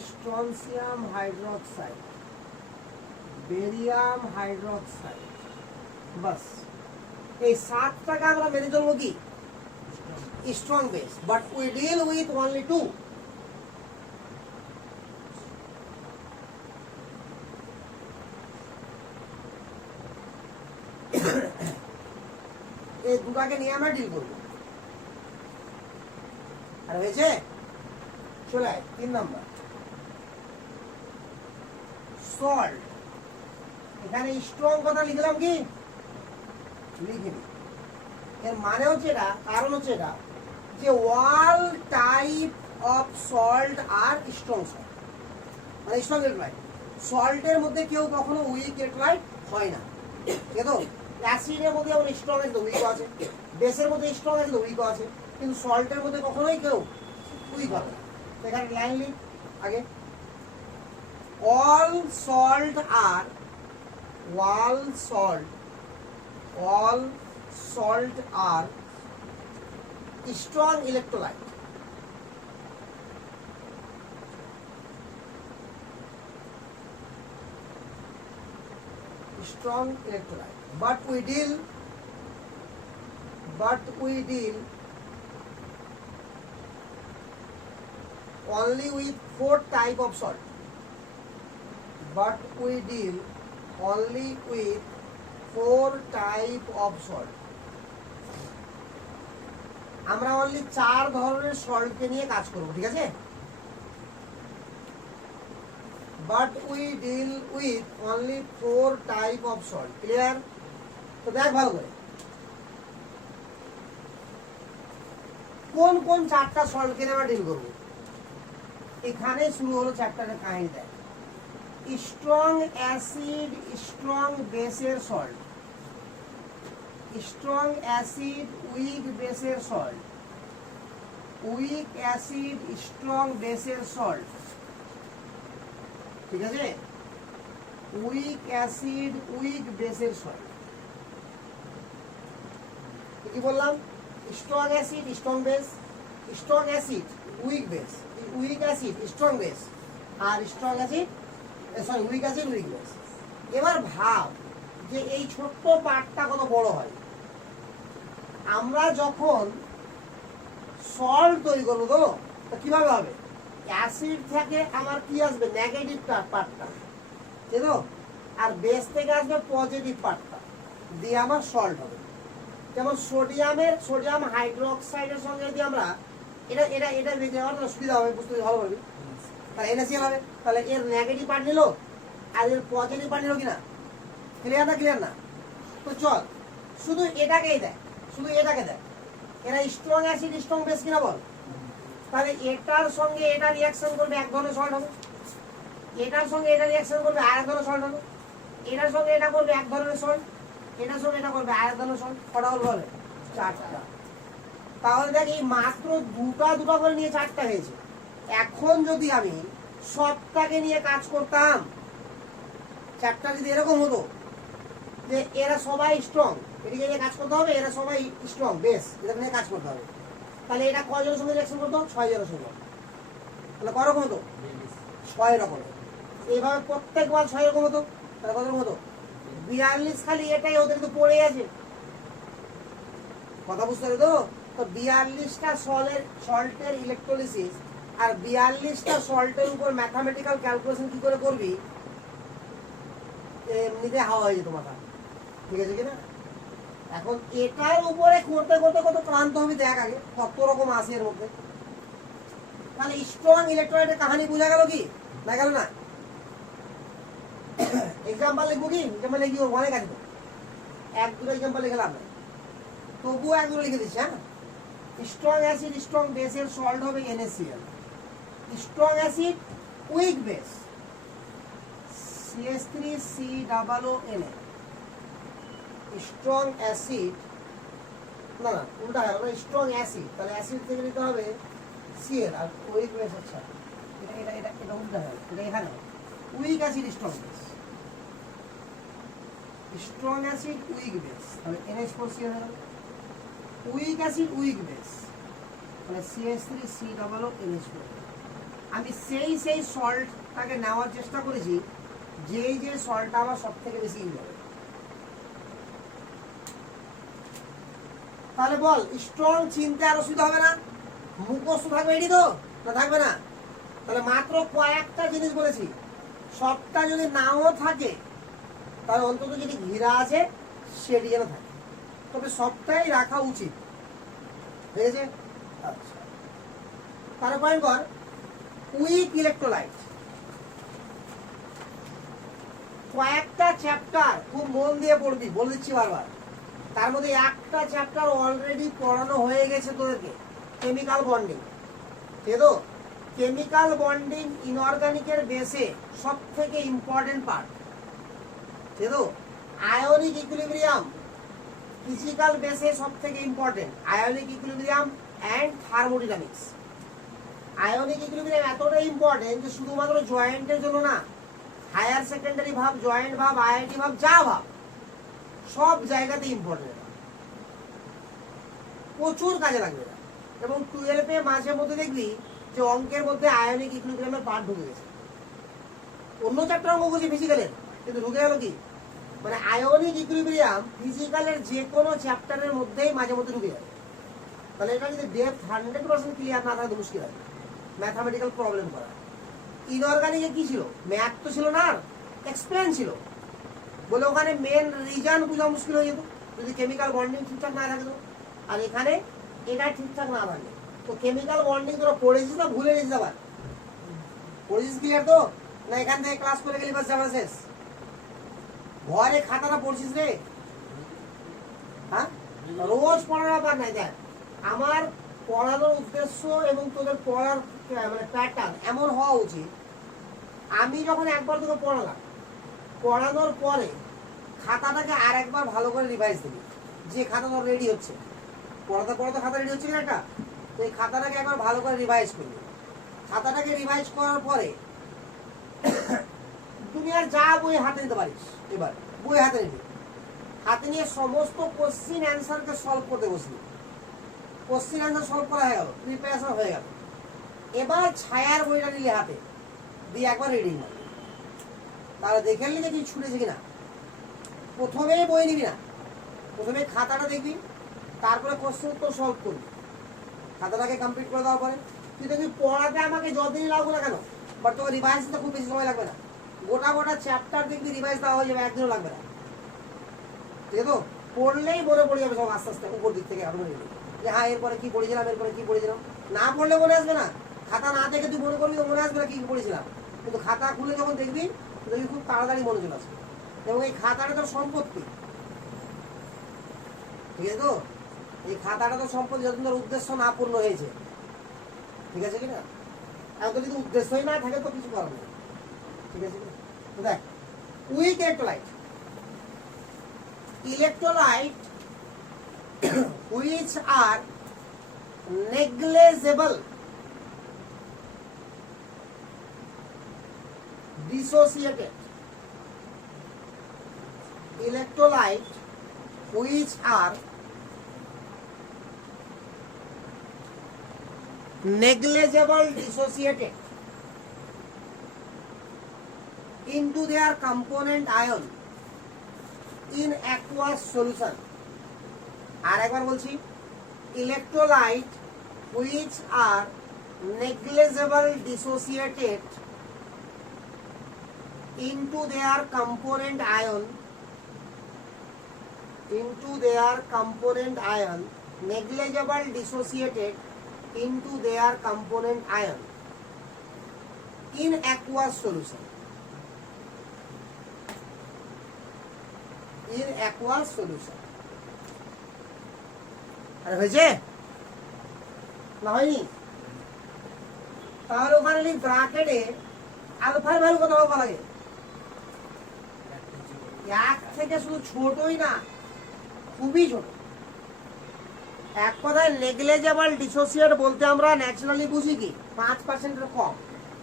strontium hydroxide, barium hydroxide. বাস এই 7টাকে আমরা মেনে চলবো কি? Strong base, but we deal with only 2। এই দুটাকে নিয়ে আমরা ডিল করবো। আর হয়েছে, চলে আয় 3 নম্বর সল্ট। এখানে স্ট্রং কথা লিখলাম কি? লিখিনি। এর মানে হচ্ছে এটা, কারণ হচ্ছে এটা যে all type of salt are strong salt, মানে স্ট্রং ইলেক্ট্রোলাইট। সল্টের মধ্যে কেউ কখনো উইক ইলেক্ট্রোলাইট হয় না, ঠিক আছে? অ্যাসিডের মধ্যে যেমন স্ট্রং আছে, উইকও আছে, বেসের মধ্যে স্ট্রং আছে, উইকও আছে, কিন্তু সল্টের মধ্যে কখনোই কেউ উইক হবে না। এখানে লাইন লিখ আগে, all salt are all salt are strong electrolyte। strong electrolyte, but we deal only with 4 type of salt, but we deal only with 4 type of salt। আমরা অনলি 4 ধরনের সল্টকে নিয়ে কাজ করব, ঠিক আছে? but we deal with only 4 type of salt। Clear? তো দেখ ভালো করে, কোন কোন 4টা সল্টকে নিয়ে আমরা ডিল করব। এখানে শুরু হলো চ্যাপ্টারের কাহিনী। দেখ, স্ট্রং অ্যাসিড, স্ট্রং বেসের সল্ট, স্ট্রং অ্যাসিড উইক বেসের সল্ট, উইক অ্যাসিড স্ট্রং বেসের সল্ট, ঠিক আছে? উইক অ্যাসিড উইক বেসের সল্ট। কি বললাম? Strong acid strong base, strong acid weak base, weak acid strong base, আর strong acid weak acid weak base. এবার ভাব যে এই ছোট্ট পার্টটা কত বড় হয়। আমরা যখন সল্ট তৈরি করবো তো কিভাবে হবে? অ্যাসিড থেকে আমার কি আসবে? নেগেটিভ পার্টটা, ঠিক আছে? আর বেস থেকে আসবে পজিটিভ পার্টটা, দিয়ে আমার সল্ট হবে। যেমন সোডিয়াম হাইড্রোক্সাইডের সঙ্গে যদি আমরা এটা এটা এটা বেঁচে যাওয়ার সুবিধা হবে, বুঝতে ভালো হবে, তাহলে NaCl হবে। তাহলে এর নেগেটিভ পার্ট নিল আর এর পজিটিভ পার্ট নিল কিনা? ক্লিয়ার না? ক্লিয়ার না? তো চল শুধু এটাকেই দেখ, শুধু এটাকে দেখ, এরা স্ট্রং অ্যাসিড স্ট্রং বেস কিনা বল। তাহলে এটার সঙ্গে এটা রিঅ্যাকশন করবে, এক ধরনের সল্ট হবে। এটার সঙ্গে এটা রিঅ্যাকশন করবে, আরেক ধরনের সল্ট হবে। এটার সঙ্গে এটা করবে, এক ধরনের সল্ট। এটার সঙ্গে এটা করবে, আরেক ধরনের সল্ট। কটা হল বলে? 4টা। তাহলে দেখ, এই মাত্র দুটা করে নিয়ে 4টা হয়েছে। এখন যদি আমি সবটাকে নিয়ে কাজ করতাম, চ্যাপ্টার যদি এরকম হতো যে এরা সবাই স্ট্রং, এদিকে নিয়ে কাজ করতে হবে, এরা সবাই স্ট্রং বেস, এটা নিয়ে কাজ করতে হবে, তাহলে এটা কয়জনের সঙ্গে রিঅ্যাকশন করতো? 6 জনের সঙ্গে। তাহলে কয় রকম হতো? 6 রকম। এইভাবে প্রত্যেকবার 6 রকম হতো, তাহলে কত রকম হতো? 42। খালি এটাই ওদের তো পড়ে আছে, কথা বুঝতে হবে তো? তো 42টা সল্টের ইলেকট্রোলিসিস আর 42টা সল্টের উপর ম্যাথামেটিক্যাল ক্যালকুলেশন কি করে করবি, এমনিতে হাওয়া হয়ে যেত মাথা। ঠিক আছে কিনা? এখন এটার উপরে করতে করতে কত ক্লান্ত হবি দেখ আগে, কত রকম আছে এর মধ্যে। তাহলে স্ট্রং ইলেকট্রোলাইটের কাহিনী বোঝা গেল কি না গেল না? এক্সাম্পল লিখবো কি? এক্সাম্পল লিখি অনেক আছে তো, এক দুটো এক্সাম্পল লিখে লাভ নাই, তবুও এক দুটো লিখে দিচ্ছি। হ্যাঁ, স্ট্রং অ্যাসিড স্ট্রং বেসের সল্ট হবে NaCl, strong acid weak base CH3COONA, strong acid না না উল্টা হবে, স্ট্রং অ্যাসিড তাহলে অ্যাসিড থেকে নিতে হবে Cl আর উইক বেস। আচ্ছা এটা এটা এটা এটা উল্টা হবে, এটা এখানে week acid strong base, strong acid weak base তাহলে NH4Cl হয়ে গেল, উইক অ্যাসিড উইক বেস তাহলে CH3COONH4। আমি সেই সল্টটাকে নেওয়ার চেষ্টা করেছি যে সল্টটা আমার সব থেকে বেশি ইউজ হবে। তাহলে বল স্ট্রং চিনতে আর অসুবিধা হবে না? মুখস্থ থাকবে এটি তো না থাকবে না? তাহলে মাত্র কয়েকটা জিনিস বলেছি, সবটা যদি নাও থাকে তাহলে অন্তত যদি ঘিরা আছে সেটি যেন থাকে, তবে সবটাই রাখা উচিত। ঠিক আছে? আচ্ছা, তার পয়েন্ট পর উইক ইলেকট্রোলাইট। কয়েকটা চ্যাপ্টার খুব মন দিয়ে পড়বি, বলে দিচ্ছি বারবার। তার মধ্যে একটা চ্যাপ্টার অলরেডি পড়ানো হয়ে গেছে তোদেরকে, কেমিক্যাল বন্ডিং। ঠিক তো? কেমিক্যাল বন্ডিং ইনঅর্গানিকের বেসে সব থেকে ইম্পর্টেন্ট পার্ট। ঠিক তো? আয়নিক ইকুইলিব্রিয়াম ফিজিক্যাল বেসে সব থেকে important, ionic equilibrium and thermodynamics. Ionic equilibrium এতটাই ইম্পর্টেন্ট যে শুধুমাত্র জয়েন্টের জন্য না, হায়ার সেকেন্ডারি ভাব, জয়েন্ট ভাব, আইআইটি ভাব, যা ভাব সব জায়গাতে ইম্পর্টেন্ট, প্রচুর কাজে লাগবে। এবং 12-এ মাঝে মধ্যে দেখবি যে অঙ্কের মধ্যে আয়নিক ইকুইলিব্রিয়ামের পার্ট ঢুকে গেছে। অন্য চ্যাপ্টার অঙ্ক করছি ফিজিক্যালের, কিন্তু ঢুকে গেল কি, মানে আয়নিক ইকুইলিব্রিয়াম ফিজিক্যালের যে কোনো চ্যাপ্টারের মধ্যেই মাঝে মধ্যে ঢুকে যাবে। তাহলে এটা যদি ডেপথ 100% ক্লিয়ার না থাকে তো মুশকিল আছে ম্যাথামেটিক্যাল প্রবলেম করা। ইনঅর্গানিকে কি ছিল? ম্যাথ তো ছিল না, এক্সপ্লেন ছিল বলে ওখানে মেন রিজন বোঝা মুশকিল হয়ে যেত যদি কেমিক্যাল বন্ডিং ঠিকঠাক না থাকে। আর এখানে এটা ঠিকঠাক না থাকে, তো কেমিক্যাল বন্ডিং তোরা পড়েছিস না ভুলে গেছিস? আবার পড়েছিস ক্লিয়ার তো না? এখান থেকে ক্লাস করে গেলি বাস যাওয়া শেষ। ঘরে খাতাটা পড়ছিস রে? হ্যাঁ, রোজ পড়ার ব্যাপার নাই। দেখ, আমার পড়ানোর উদ্দেশ্য এবং তোদের পড়ার মানে প্যাটার্ন এমন হওয়া উচিত, আমি যখন একবার তোকে পড়ালাম, পড়ানোর পরে খাতাটাকে আর একবার ভালো করে রিভাইজ দিবি। যে খাতা তোর রেডি হচ্ছে, পড়াতে পড়াতে খাতা রেডি হচ্ছে কিনা একটা, তো এই খাতাটাকে একবার ভালো করে রিভাইজ করবি। খাতাটাকে রিভাইজ করার পরে দুনিয়ার যা বই হাতে নিতে পারিস, এবার বই হাতে নিবি, হাতে নিয়ে সমস্ত কোশ্চিন অ্যান্সারকে সলভ করতে বসবি। কোশ্চিন অ্যান্সার সলভ করা হয়ে গেল, প্রিপারেশন হয়ে গেল। এবার ছায়ার বইটা নিলে হাতে দিয়ে একবার রিডিং করবি, তাহলে দেখে নিলে তুই ছুটেছে কিনা। প্রথমে বই নিবি না, প্রথমে খাতাটা দেখবি, তারপরে কোশ্চেন উত্তর সলভ করবি। খাতাটাকে কমপ্লিট করে দেওয়ার পরে তুই দেখবি পড়াতে আমাকে যতদিনই লাগবে না কেন, বাট তোকে রিভাইজ দিতে খুব বেশি সময় লাগবে না। গোটা গোটা চ্যাপ্টার দেখবি রিভাইজ দেওয়া হয়ে যাবে, একদিনও লাগবে না। ঠিক আছে তো? পড়লেই মনে পড়ে যাবে সব আস্তে আস্তে উপর দিক থেকে অটোমেটিক, যে হ্যাঁ এরপরে কি পড়েছিলাম, এরপরে কি পড়েছিলাম। না পড়লে মনে আসবে না, খাতা না দেখে তুই মনে করবি তো মনে আসবে না কি পড়েছিলাম, কিন্তু খাতা খুলে যখন দেখবি দেখবি খুব তাড়াতাড়ি মনে চলে আসবে। এবং এই খাতাটা তোর সম্পত্তি। ঠিক আছে তো? এই খাতাটা তো সম্পত্তি যতদিন তোর উদ্দেশ্য না পূর্ণ হয়েছে। ঠিক আছে কিনা? এখন যদি উদ্দেশ্যই না থাকে তো কিছু করার নেই। ঠিক আছে কিনা? তো দেখ, weak electrolyte, electrolyte which are negligible, dissociated, electrolyte which are negligible, dissociated into their component ion in aqueous solution। আর একবার বলছি, electrolyte which are negligible dissociated into their component ion, negligible dissociated into their component ion in aqueous solution. আরে হয়েছে না হয়নি? তাহলে ওখানে ব্র্যাকেটে আলফার ভ্যালু কত হবে লাগে? এক থেকে শুধু ছোটই না, খুবই ছোট। এক কথায় নেগলিজেবল ডিসোসিয়েট বলতে আমরা ন্যাচারালি বুঝি কি 5%-এর কম।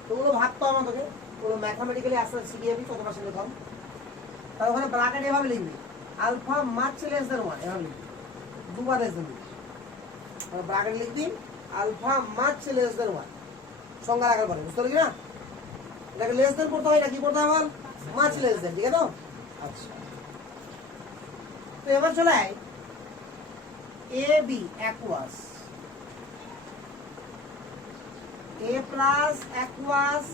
তো ওগুলো ভাবতে হবে তোকে, ওগুলো ম্যাথমেটিক্যালি আস্তে আস্তে শিখে যাবি কত পার্সেন্টের কম। তাহলে ওখানে ব্র্যাকেট এভাবে লিখবি, আলফা মাচ লেস দেন 1, এভাবে লিখবি, দুবার লেস দেন। ব্র্যাকেট লিখবি আলফা মাচ লেস দেন 1, সংজ্ঞা রাখার পরে, বুঝতে পারলি না? এটাকে লেস দেন করতে হয় না, কি করতে হয় বল? মাচ লেস দেন, ঠিক আছে তো? আচ্ছা, তো এবার চলে আয় A B aqueous, A plus aqueous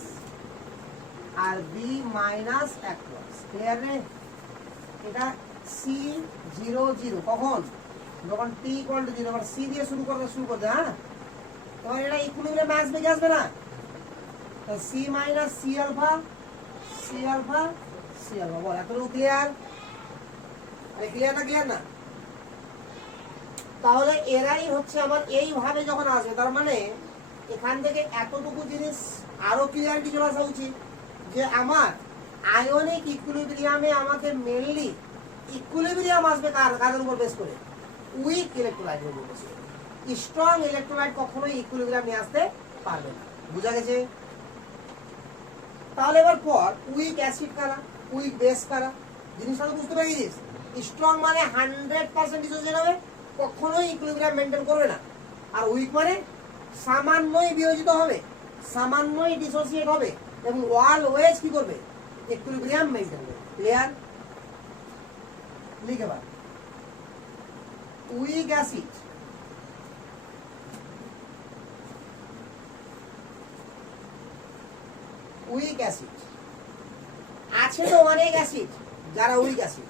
R B minus aqueous. Clear রে? এটা সি 0 0 কখন? যখন টি ইকুয়াল টু 0। এবার সি দিয়ে শুরু করতে হ্যাঁ। এবার এটা ইকুইলিব্রিয়ামে আসবে কি আসবে না? সি মাইনাস সি আলফা বল। এতটুকু ক্লিয়ার? আরে ক্লিয়ার না? ক্লিয়ার না? তাহলে এরাই হচ্ছে আমার এইভাবে যখন আসবে, তার মানে এখান থেকে এতটুকু জিনিস আরো ক্লিয়ারিটি চলে আসা উচিত যে আমার আয়নিক ইকুইলিব্রিয়ামে আমাকে মেইনলি ইকুইলিব্রিয়াম আসবে কাদের উপর বেস করে? উইক ইলেকট্রোলাইটের উপর বেস করে। স্ট্রং ইলেকট্রোলাইট কখনোই ইকুইলিব্রিয়াম নিয়ে আসতে পারবে না। বুঝা গেছে? তাহলে এবার পর উইক অ্যাসিড কারা, উইক বেস কারা, জিনিসটা তো বুঝতে পেরেছিস? স্ট্রং মানে 100% ডিসোসিয়েট হবে, কখনোই ইকুইলিব্রিয়াম মেনটেন করবে না। আর উইক মানে সামান্যই বিয়োজিত হবে, সামান্যই ডিসোসিয়েট হবে এবং অলওয়েজ কি করবে? ইকুইলিব্রিয়াম মেনটেন করবে। ক্লিয়ার? লিখে বা উইক অ্যাসিড আছে তো অনেক অ্যাসিড যারা উইক অ্যাসিড,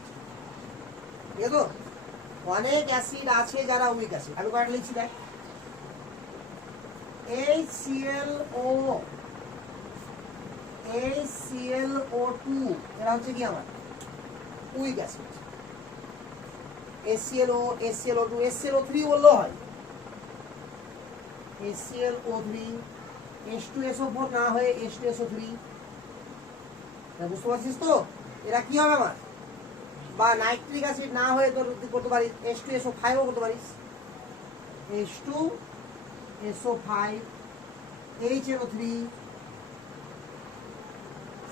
ঠিক আছে তো? অনেক অ্যাসিড আছে যারা উইক অ্যাসিড। আমি কয়েকটা লিখছি দেখ। HClO2 এরা হচ্ছে কি আমার উইক অ্যাসিড। HClO2, HClO3 বললেও হয়। HClO3, H2SO4 না হয়ে H2SO3। বুঝতে পারছিস তো? এরা কি হবে আমার? বা নাইট্রিক অ্যাসিড না হয়ে তোর করতে পারিস H2SO5 ও করতে পারিস, H2SO5, HNO3,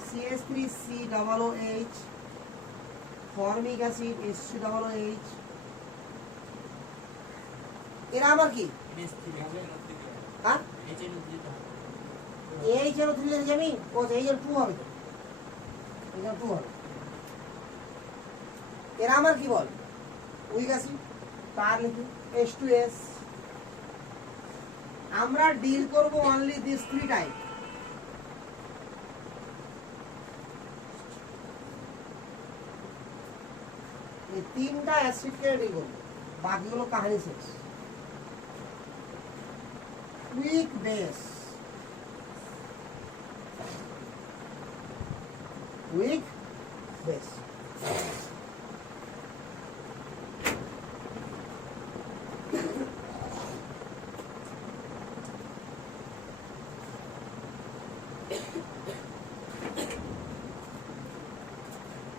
CH3COOH, formic acid H2OH। এরা আমার কি? হ্যাঁ, HNO3 লিখে যাবি, ও HN2 হবে তো, HN2 হবে। এরা আমার কি বল? Week acid. তার লিখি H2S। আমরা ডিল করব অনলি দিস 3 টাইপ। এই 3টা অ্যাসিডকে ডিল করব, বাকিগুলো কাহিনী শেষ। Week base,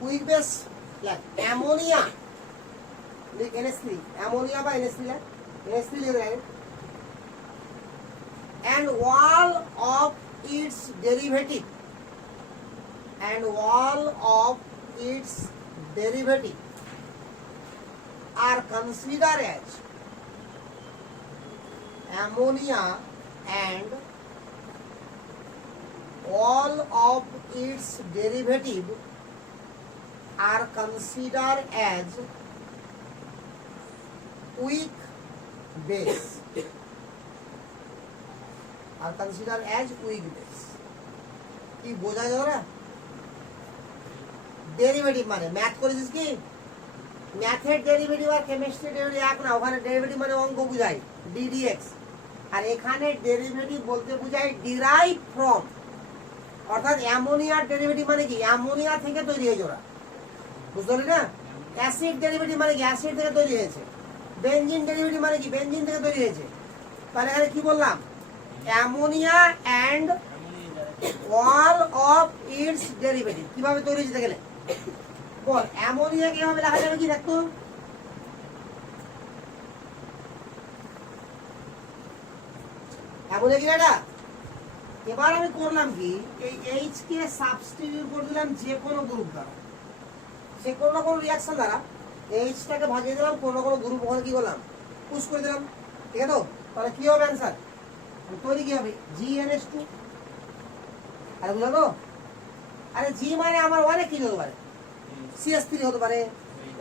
week base like ammonia, লিখ NH3, অ্যামোনিয়া বা NH3 লাইক NH3 লিখে রাখ। and all of its derivative are considered as ammonia, and all of its derivative are considered as weak base are consider as weak base. কি বোঝা গেল না? Derivative মানে math করেছিস কি, ম্যাথের ডেরিভেটিভ আর কেমিস্ট্রি ডেরিভেটিভ এক না। ওখানে ডেরিভেটিভ মানে অঙ্ক বুঝায় ডিডিএক্স, আর এখানে ডেরিভেটিভ বলতে বুঝায় ডিরাইভ ফ্রম। অর্থাৎ অ্যামোনিয়ার ডেরিভেটিভ মানে কি, অ্যামোনিয়া থেকে তৈরি হয়েছে ওরা, বুঝতে পারলি না? অ্যাসিড ডেরিভেটিভ মানে কি, অ্যাসিড থেকে তৈরি হয়েছে। বেনজিন ডেরিভেটিভ মানে কি, বেনজিন থেকে তৈরি হয়েছে। তাহলে এখানে কি বললাম, ammonia and all of its derivative. কিভাবে তৈরি হয়েছে দেখে নে, বল অ্যামোনিয়া কিভাবে লেখা যাবে, কি দেখতো? অ্যামোনিয়া কি এটা? এবার আমি করলাম কি, এই এইচ কে সাবস্টিটিউট করে দিলাম যে কোনো গ্রুপ দ্বারা, সে কোনো না কোনো রিয়াকশন দ্বারা এইচটাকে ভাগিয়ে দিলাম, কোনো না কোনো গ্রুপ ওখানে কি করলাম, পুশ করে দিলাম। ঠিক আছে তো? তাহলে কি হবে অ্যান্সার, তৈরি কি হবে, GNH2। আরে বুঝলো তো? আরে জি মানে আমার অনেক কিছু হতে পারে, CS3 হতে পারে,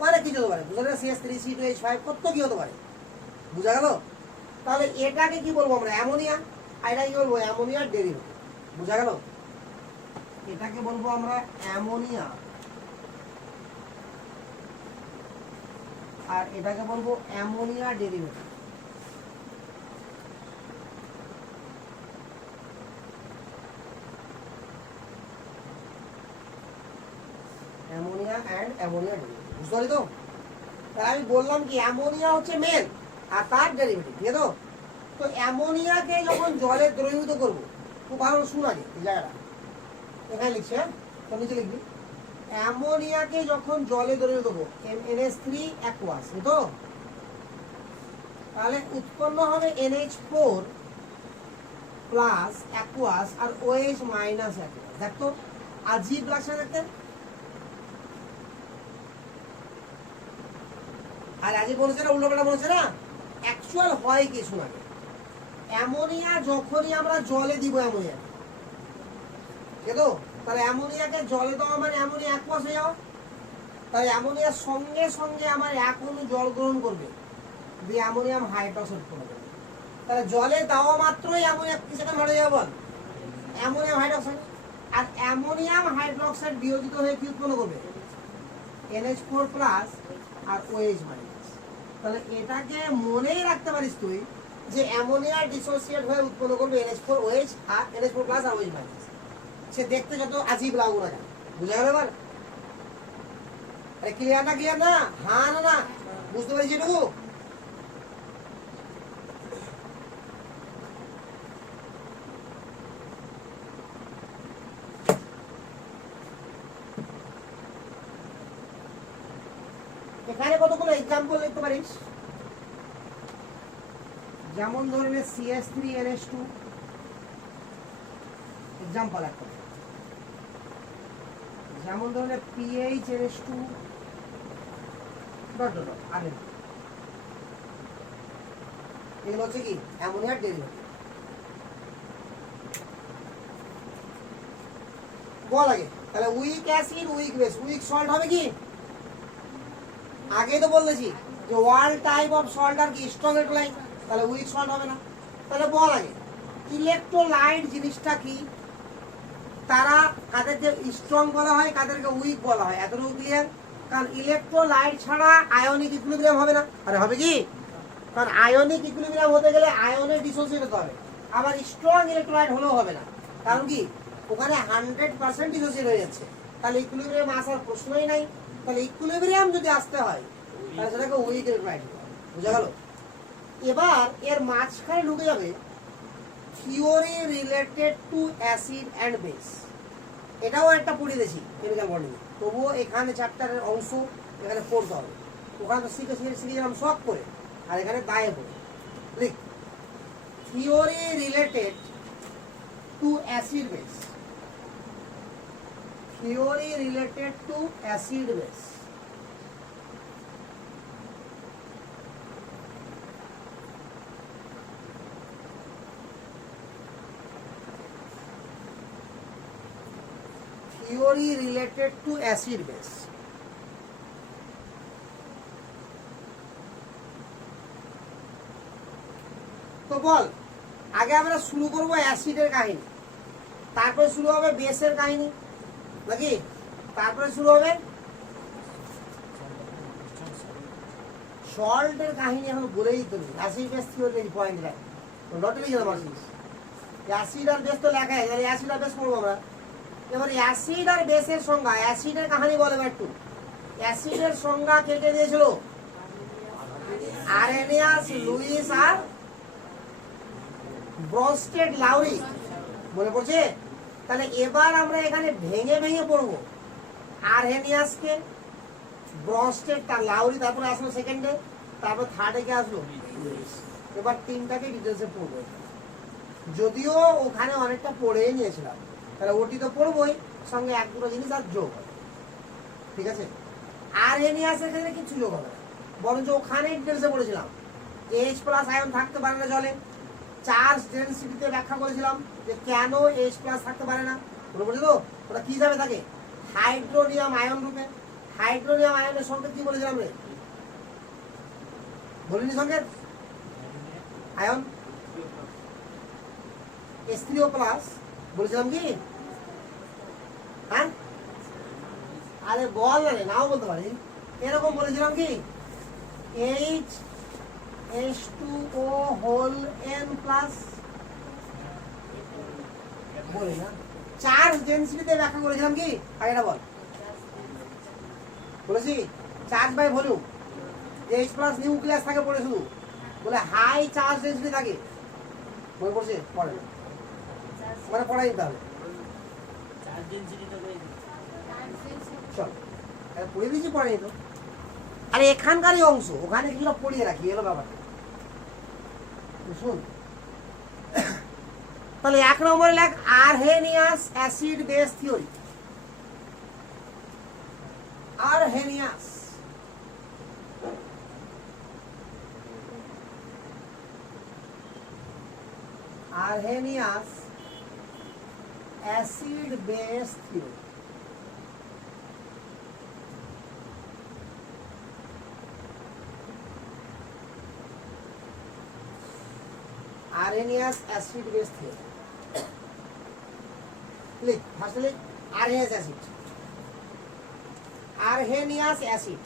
অনেক কিছু হতে পারে, বুঝলো না? CS3, C2H5 কত কি হতে পারে, বুঝা গেল? তাহলে এটাকে কি বলবো আমরা, অ্যামোনিয়া। আর এটাকে কি বলবো, অ্যামোনিয়ার ডেরিভেটিভ। বুঝা গেল? এটাকে বলবো আমরা অ্যামোনিয়া, আর এটাকে বলবো ammonia derivative. Ammonia and ammonia derivative, বুঝতে পারি তো? তাহলে আমি বললাম কি, অ্যামোনিয়া হচ্ছে মেন আর তার ডেরিভেটিভ। ঠিক আছে তো? তো অ্যামোনিয়াকে যখন জলে দ্রবীভূত করবো, খুব ভালো শোনা যায় এই জায়গাটা, এখানে লিখছে, হ্যাঁ তো নিচে লিখবি, অ্যামোনিয়াকে যখন জলে দ্রবীভূত করবো NH3 অ্যাকুয়াস, তো তাহলে উৎপন্ন হবে NH4 প্লাস অ্যাকুয়াস আর OH মাইনাস অ্যাকুয়াস। দেখতো আজীব লাগছে দেখতে, আর আজীব বলেছে না, উল্টোপাল্টা বলেছে না। অ্যাকচুয়াল হয় কি শোনা যায়, অ্যামোনিয়া যখনই আমরা জলে দিব, অ্যামোনিয়া, ঠিক আছে? তাহলে অ্যামোনিয়াকে জলে দেওয়া মানে অ্যামোনিয়া অ্যাকুয়াস হয়ে যাওয়া। তাহলে অ্যামোনিয়ার সঙ্গে সঙ্গে আমার এক অণু জল গ্রহণ করবে, দিয়ে অ্যামোনিয়াম হাইড্রোক্সাইড উৎপন্ন করবে। তাহলে জলে দেওয়া মাত্রই অ্যামোনিয়া কি সেখানে হয়ে যাবে, বল, অ্যামোনিয়াম হাইড্রোক্সাইড। আর অ্যামোনিয়াম হাইড্রোক্সাইড বিয়োজিত হয়ে কি উৎপন্ন করবে, NH4 প্লাস আর OH মাইনাস। তাহলে এটাকে মনেই রাখতে পারিস তুই যে অ্যামোনিয়া ডিসোসিয়েট হয়ে উৎপন্ন করবে NH4 OH আর NH4 প্লাস আর OH মাইনাস। সে দেখতে যত আজীব লাগুক না কেন, বুঝা গেল এবার? আরে ক্লিয়ার না, ক্লিয়ার না, হ্যাঁ না না, বুঝতে পারিস এটুকু? এখানে কতগুলো এক্সাম্পল লিখতে পারিস, যেমন ধরে নে CS3NH2 এক্সাম্পল একটা, যেমন ধরে নে PHNH2 ডট ডট ডট। আগে এগুলো হচ্ছে কি অ্যামোনিয়ার ডেরিভেটিভ। বল আগে, তাহলে weak acid weak base weak salt হবে কি, আগে তো বলেছি যে all type of salt are কি স্ট্রং ইলেক্ট্রোলাইট, তাহলে উইক সল্ট হবে না। তাহলে বল আগে ইলেকট্রোলাইট জিনিসটা কি, তারা কাদেরকে স্ট্রং বলা হয়, কাদেরকে উইক বলা হয়, এতটুকু ক্লিয়ার? কারণ ইলেকট্রোলাইট ছাড়া আয়নিক ইকুইলিব্রিয়াম হবে না। আরে হবে কি, কারণ আয়নিক ইকুইলিব্রিয়াম হতে গেলে আয়নের ডিসোসিয়েট হতে হবে, আবার স্ট্রং ইলেকট্রোলাইট হলেও হবে না। কারণ কি, ওখানে 100% ডিসোসিয়েট হয়ে যাচ্ছে, তাহলে ইকুইলিব্রিয়াম আসার প্রশ্নই নাই। তাহলে ইকুইলিব্রিয়াম যদি আসতে হয় তাহলে সেটাকে উইক ইলেকট্রোলাইট, বুঝা গেল? এবার এর মাঝখানে ঢুকে যাবে theory related to acid and base. এটাও একটা পড়ে দিয়েছি কেমিক্যাল বন্ডিং, তবুও এখানে চ্যাপ্টারের অংশ এখানে পড়তে হবে। ওখানে তো শিখে শিখে শিখে গেলাম শখ করে, আর এখানে দায়ে পড়ে লিখ theory related to acid base, theory related to acid base. Theory related to acid base. তো বল আগে আমরা শুরু করব অ্যাসিডের কাহিনী, তারপরে শুরু হবে বেসের কাহিনী নাকি, তারপরে শুরু হবে সল্টের কাহিনী। এখন বলেই তো নেই অ্যাসিড বেস থিওরি পয়েন্ট রাখ নট লিখে দেবো অ্যাসিড আর বেস তো লেখা আছে, অ্যাসিড আর বেস পড়বো আমরা। এবার অ্যাসিড আর বেসের সংজ্ঞা, অ্যাসিডের কাহিনী বলে একটু। অ্যাসিডের সংজ্ঞা কে কে দিয়েছিল? আরেনিয়াস লুইস আর ব্রনস্টেড লাউরি, মনে পড়ছে? তাহলে এবার আমরা এখানে ভেঙে ভেঙে পড়বো। আরহেনিয়াসকে, ব্রনস্টেড, তার লাউরি, তারপরে আসলো সেকেন্ডে, তারপর থার্ডে কে আসলো লুইস। এবার তিনটাকে ডিটেলসে পড়বো, যদিও ওখানে অনেকটা পড়েই নিয়েছিলাম, তাহলে ওটি তো পড়বোই, সঙ্গে এক দুটো জিনিস আর যোগ হবে, ঠিক আছে? আরহেনিয়াসের ক্ষেত্রে কিছু যোগ হবে না, বরঞ্চ ওখানে ডিটেলসে পড়েছিলাম এইচ প্লাস আয়ন থাকতে পারে না জলে, চার্জ ডেনসিটিতে ব্যাখ্যা করেছিলাম যে কেন এইচ প্লাস থাকতে পারে না, মনে পড়ছে তো? ওটা কি হিসাবে থাকে? হাইড্রোনিয়াম আয়ন রূপে। হাইড্রোনিয়াম আয়নের সংকেত কি বলেছিলাম রে? বলিনি সংকেত? আয়ন H3O প্লাস বলেছিলাম কি? হ্যাঁ আরে বল না রে, নাও বলতে পারি। এরকম বলেছিলাম কি H2O হোল n প্লাস, বলি না? চার্জ ডেনসিটিতে ব্যাখ্যা করেছিলাম কি? আগেটা বল, বলেছি charge by volume. H plus nucleus থাকে পড়ে শুধু, বলে হাই চার্জ ডেনসিটি থাকে, মনে পড়ছে? পড়ে না মানে পড়াই দিতে হবে। চল পড়ে দিয়েছি, পড়াই তো। আরে এখানকারই অংশ, ওখানে কিছুটা পড়িয়ে রাখি, এলো ব্যাপারটা শুন। তাহলে এক নম্বরে লেখ Arrhenius acid base theory. Arrhenius Arrhenius acid base theory. Arrhenius acid base theory. Click. First click. Arrhenius acid. Arrhenius acid.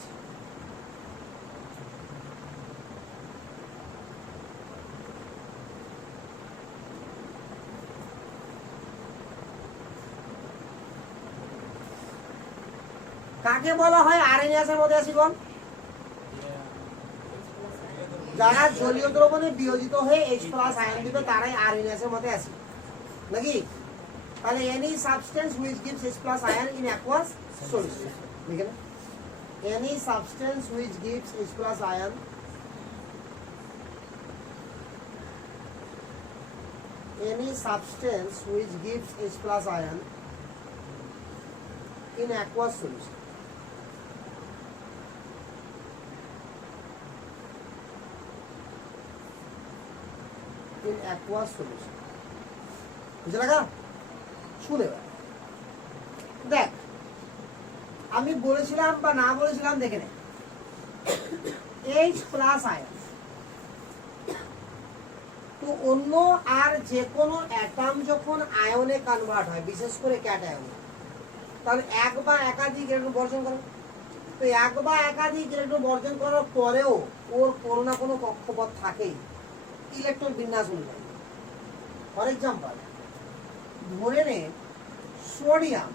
কাকে বলা হয় আরহেনিয়াসের মধ্যে অ্যাসিড বল? যারা জলীয় দ্রবণে বিয়োজিত হয়ে H প্লাস আয়ন দিবে তারাই আরহেনিয়াসের মধ্যে অ্যাসিড নাকি? তাহলে any substance which gives H plus ion in aqueous solution, লিখে না? Any substance which gives H plus ion any substance which gives H plus ion in aqueous solution. In aqueous solution. বুঝে লাগা? শুনে দেখ, আমি বলেছিলাম বা না বলেছিলাম দেখে নে। H প্লাস আয়ন তো অন্য আর যে কোনো অ্যাটম যখন আয়নে কনভার্ট হয়, বিশেষ করে ক্যাটায়নে, তাহলে এক বা একাধিক ইলেকট্রন বর্জন করে। তো এক বা একাধিক ইলেকট্রন বর্জন করার পরেও ওর কোনো না কোনো কক্ষপথ থাকেই ইলেকট্রন বিন্যাস অনুযায়ী। ফর এক্সাম্পল ধরে নে সোডিয়াম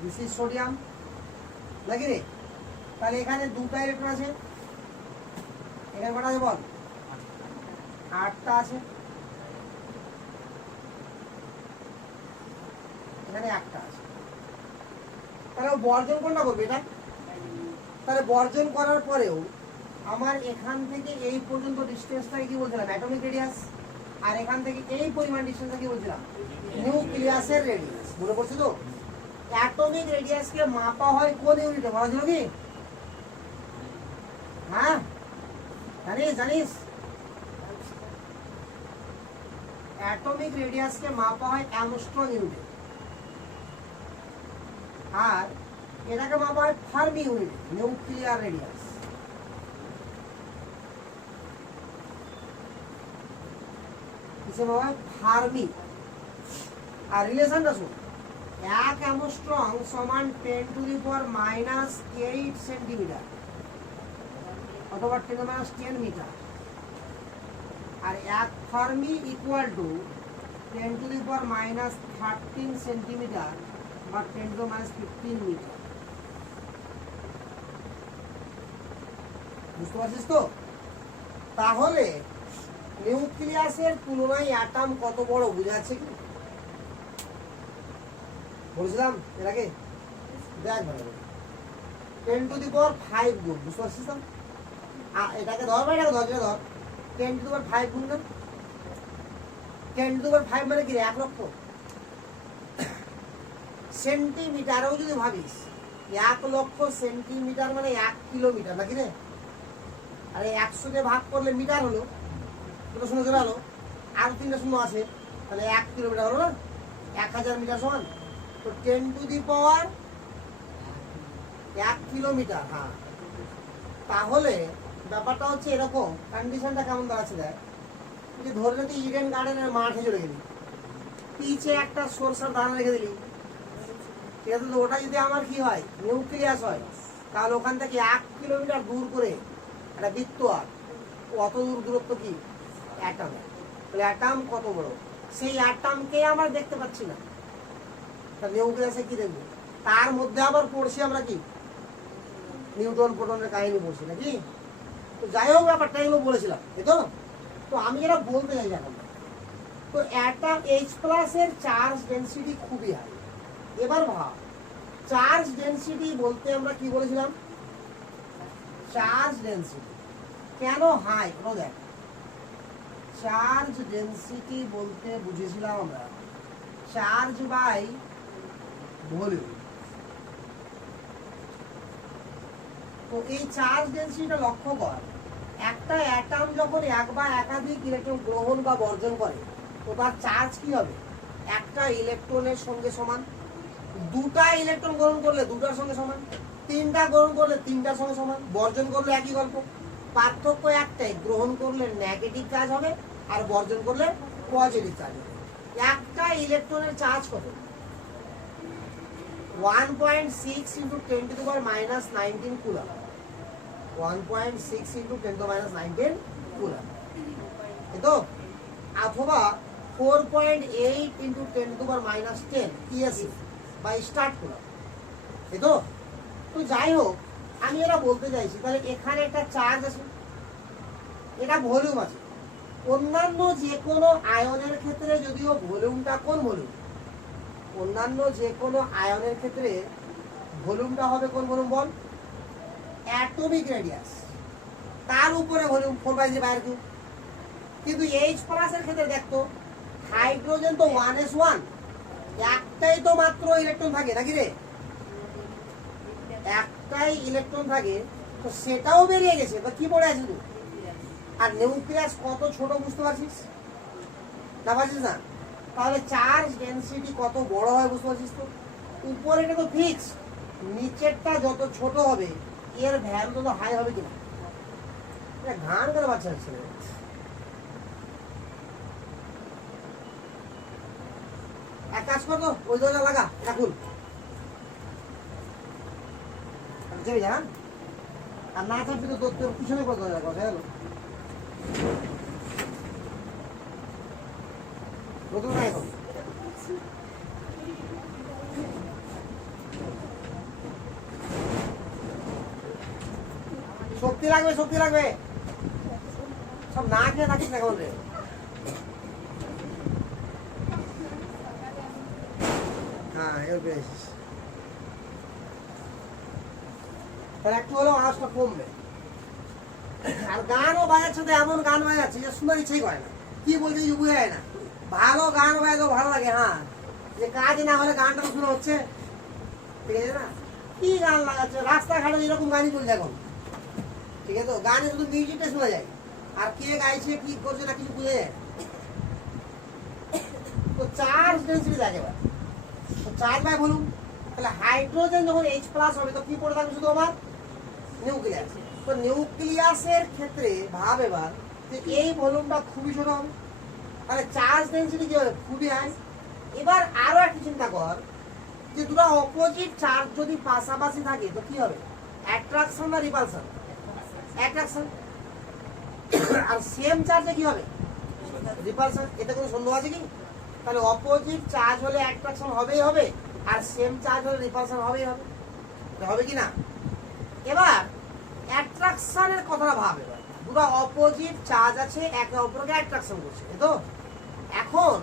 দিস ইজ সোডিয়াম নাকি রে? তাহলে এখানে দুটো ইলেকট্রন আছে, এখানে কটা আছে বল? 8টা আছে, এখানে একটা আছে। তাহলে বর্জন কোনটা করবে এটা? তাহলে বর্জন করার পরেও আমার এখান থেকে এই পর্যন্ত ডিসটেন্সটাকে কি বলছিলাম? Atomic radius. আর এখান থেকে এই পরিমাণ ডিসটেন্সটা কি বলছিলাম? নিউক্লিয়াসের রেডিয়াস। মনে পড়ছে তো? অ্যাটমিক রেডিয়াসকে মাপা হয় কোন ইউনিটে বলা ছিল কি? হ্যাঁ জানিস জানিস অ্যাটমিক রেডিয়াসকে মাপা হয় অ্যাংস্ট্রম ইউনিটে। আর এটাকে মাপা হয় ফার্মি ইউনিট, নিউক্লিয়ার রেডিয়াস। কিসে মাপা হয়? ফার্মি। আর রিলেশনটা শুন, 1 অ্যামস্ট্রং সমান 10⁻⁻8 সেন্টিমিটার অথবা 10⁻10 মিটার। আর 1 ফার্মি ইকুয়াল টু 10⁻13 সেন্টিমিটার বা 10⁻15 মিটার। বুঝতে পারছিস তো? তাহলে নিউক্লিয়াসের তুলনায় অ্যাটম কত বড় বুঝা যাচ্ছে কি? বলছিলাম এর আগে, দেখ ভালো 10⁵ গুণ, বুঝতে পারছিস তো? এটাকে ধর বা এটাকে ধর, যেটা ধর 10⁵ গুণ না, 10⁵ মানে কি রে? 1 লক্ষ। সেন্টিমিটারেও যদি ভাবিস 1 লক্ষ সেন্টিমিটার মানে 1 কিলোমিটার নাকি রে? আরে 100 দিয়ে ভাগ করলে মিটার হলো, দুটো শূন্য চলে গেলো, আর 3টা শূন্য আছে, তাহলে 1 কিলোমিটার হলো না? 1000 মিটার সমান তো 10⁻1 কিলোমিটার। হ্যাঁ, তাহলে ব্যাপারটা হচ্ছে এরকম, কন্ডিশনটা কেমন দাঁড়াচ্ছে দেখ, যে ধরে যদি ইডেন গার্ডেনের মাঠে চলে গেলি, পিছে একটা সরষার ধান রেখে দিলি, ঠিক আছে? তো ওটা যদি আমার কি হয়, নিউক্লিয়াস হয়, তাহলে ওখান থেকে 1 কিলোমিটার দূর করে একটা বৃত্ত, আর অত দূর দূরত্ব কি? অ্যাটম। তাহলে অ্যাটম কত বড়? সেই অ্যাটমকে আমরা দেখতে পাচ্ছি না, তাহলে নিউক্লিয়াসে কি দেখবো? তার মধ্যে আবার পড়ছি আমরা কি, নিউটন প্রোটনের কাহিনী পড়ছি নাকি? তো যাই হোক, ব্যাপারটা এগুলো বলেছিলাম, এই তো। তো আমি যেটা বলতে চাই এখন, তো অ্যাটম H+ এর চার্জ ডেনসিটি খুবই হাই। এবার ভাব, চার্জ ডেনসিটি বলতে আমরা কি বলেছিলাম? চার্জ ডেনসিটি কেন হাই? দেখ, চার্জ ডেনসিটি বলতে বুঝেছিলাম আমরা চার্জ বাই ভলিউম। তো এই চার্জ ডেনসিটিটা লক্ষ্য কর, একটা অ্যাটম যখন এক বা একাধিক ইলেকট্রন গ্রহণ বা বর্জন করে, তো তার চার্জ কি হবে? একটা ইলেকট্রনের সঙ্গে সমান। দুটা ইলেকট্রন গ্রহণ করলে দুটার সঙ্গে সমান, তিনটা গ্রহণ করলে তিনটার সঙ্গে সমান, বর্জন করলে একই গল্প। পার্থক্য একটাই, গ্রহণ করলে নেগেটিভ চার্জ হবে আর বর্জন করলে পজিটিভ চার্জ হবে। একটা ইলেকট্রনের চার্জ কত? 1.6 × 10⁻⁻19 কুলম। 1.6 × 10⁻⁻19 কুলম, এই তো। অথবা 4.8 × 10⁻10 ইএসি বা স্টার্ট কুলম, এই তো। তো যাই হোক, আমি এটা বলতে চাইছি, তাহলে এখানে একটা চার্জ আছে, এটা ভলিউম আছে। অন্যান্য যে কোনো আয়নের ক্ষেত্রে যদিও ভলিউমটা, কোন ভলিউম? অন্যান্য যে কোনো আয়নের ক্ষেত্রে ভলিউমটা হবে কোন ভলিউম বল? অ্যাটমিক রেডিয়াস, তার উপরে ভলিউম 4/3/2। কিন্তু H+ এর ক্ষেত্রে দেখতো, হাইড্রোজেন তো 1s1, একটাই তো মাত্র ইলেকট্রন থাকে নাকি রে? একটাই ইলেকট্রন থাকে, তো সেটাও বেরিয়ে গেছে, তো কি পড়ে আছে তুই? আর নিউক্লিয়াস কত ছোট বুঝতে পারছিস না? পারছিস না? তাহলে চার্জ ডেনসিটি কত বড় হয় বুঝতে পারছিস তো? উপরেটা তো ফিক্স, নিচেরটা যত ছোট হবে এর ভ্যালু তত হাই হবে কিনা? ঘান করে বাচ্চা হচ্ছে, এক কাজ করতো, ওই দরজা লাগা, এটা খুল, চেপে যা। আর না থাকবি তো তোর পিছনে কত দরজা কথা গেল, নতুন না এখন। শক্তি লাগবে, শক্তি লাগবে, সব না খেয়ে থাকিস না কেমন রে? হ্যাঁ, এবার পেয়েছিস, তাহলে একটু হলেও আওয়াজটা কমবে। আর গানও বাজাচ্ছে, তো এমন গান বাজাচ্ছে যে শোনার ইচ্ছেই করে না, কি বলছে কিছু বোঝা যায় না। ভালো গান বাজাতে ভালো লাগে, হ্যাঁ, যে কাজ না হলে গানটা তো শোনা হচ্ছে, ঠিক আছে না? কি গান লাগাচ্ছে, রাস্তাঘাটে এরকম গানই চলছে এখন, ঠিক আছে? তো গানে শুধু মিউজিকটা শোনা যায়, আর কে গাইছে কি করছে না কিছু বোঝা যায়। তো চার্জ ডেনসিটি দেখে, তো চার্জ বাই ভলিউম, তাহলে হাইড্রোজেন যখন H প্লাস হবে তো কি পড়ে থাকবে শুধু আমার নিউক্লিয়াস। তো নিউক্লিয়াসের ক্ষেত্রে ভাব এবার যে এই ভলিউমটা খুবই ছোট হবে, তাহলে চার্জ ডেনসিটি কি হবে খুবই হাই। এবার আরো একটা চিন্তা কর যে দুটো অপোজিট চার্জ যদি পাশাপাশি থাকে তো কি হবে, অ্যাট্রাকশন না রিপালশন? অ্যাট্রাকশন। আর সেম চার্জে কি হবে, রিপালশন। এতে কোনো সন্দেহ আছে কি? তাহলে অপোজিট চার্জ হলে অ্যাট্রাকশন হবেই হবে, আর সেম চার্জ হলে রিপালশন হবেই হবে, হবে কি না? এবার অ্যাট্রাকশনের কথাটা ভাব, এবার দুটো অপোজিট চার্জ আছে একে অপরকে অ্যাট্রাকশন করছে, তাই তো? এখন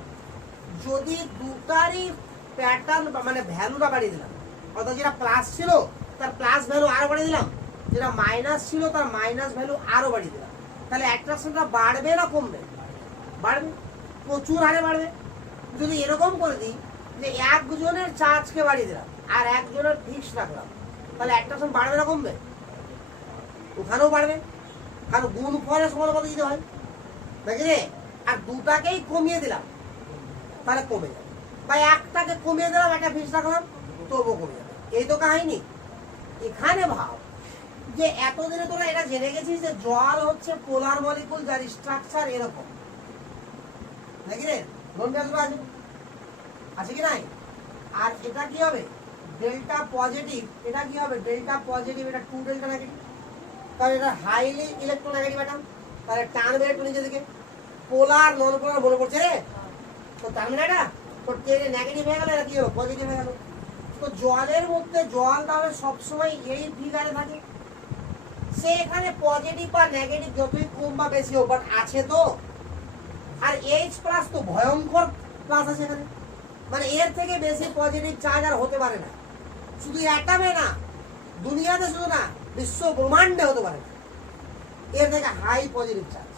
যদি দুটারই প্যাটার্ন মানে ভ্যালুটা বাড়িয়ে দিলাম, অর্থাৎ যেটা প্লাস ছিল তার প্লাস ভ্যালু আরো বাড়িয়ে দিলাম, যেটা মাইনাস ছিল তার মাইনাস ভ্যালু আরো বাড়িয়ে দিলাম, তাহলে অ্যাট্রাকশনটা বাড়বে না কমবে? বাড়বে, প্রচুর হারে বাড়বে। যদি এরকম করে দিই যে একজনের চার্জকে বাড়িয়ে দিলাম আর একজনের ফিক্স রাখলাম, তাহলে অ্যাট্রাকশন বাড়বে না কমবে? ওখানেও বাড়বে, কারণ গুণ ফলের সমানুপাতিক দিতে হয়, নাকি রে? আর দুটাকেই কমিয়ে দিলাম তাহলে কমে যাবে, বা একটাকে কমিয়ে দিলাম একটা ফিক্স রাখলাম তবুও কমে যাবে। এই তো কাহিনী। এখানে ভাব যে এতদিনে তোরা এটা জেনে গেছিস যে জল হচ্ছে পোলার মলিকুল যার স্ট্রাকচার এরকম, নাকি রে? আছে আছে কি নাই? আর এটা কি হবে ডেল্টা পজিটিভ, এটা কি হবে ডেল্টা পজিটিভ, এটা 2 ডেল্টা নেগেটিভ, তাহলে এটা হাইলি ইলেকট্রোনেগেটিভ অ্যাটম, তাহলে টানবে একটু নিচের দিকে। পোলার নন পোলার মনে পড়ছে রে? তো টানবে না এটা, তো টেনে নেগেটিভ হয়ে গেল, এটা কি হলো পজিটিভ হয়ে গেল। তো জলের মধ্যে জল তাহলে সবসময় এই ফিগারে থাকে, সে এখানে পজিটিভ বা নেগেটিভ যতই কম বা বেশি হোক বাট আছে তো। আর H প্লাস তো ভয়ঙ্কর প্লাস আছে এখানে, মানে এর থেকে বেশি পজিটিভ চার্জ আর হতে পারে না, শুধু অ্যাটমে না, দুনিয়াতে শুধু না, বিশ্ব ব্রহ্মাণ্ডে হতে পারে না এর থেকে হাই পজিটিভ চার্জ।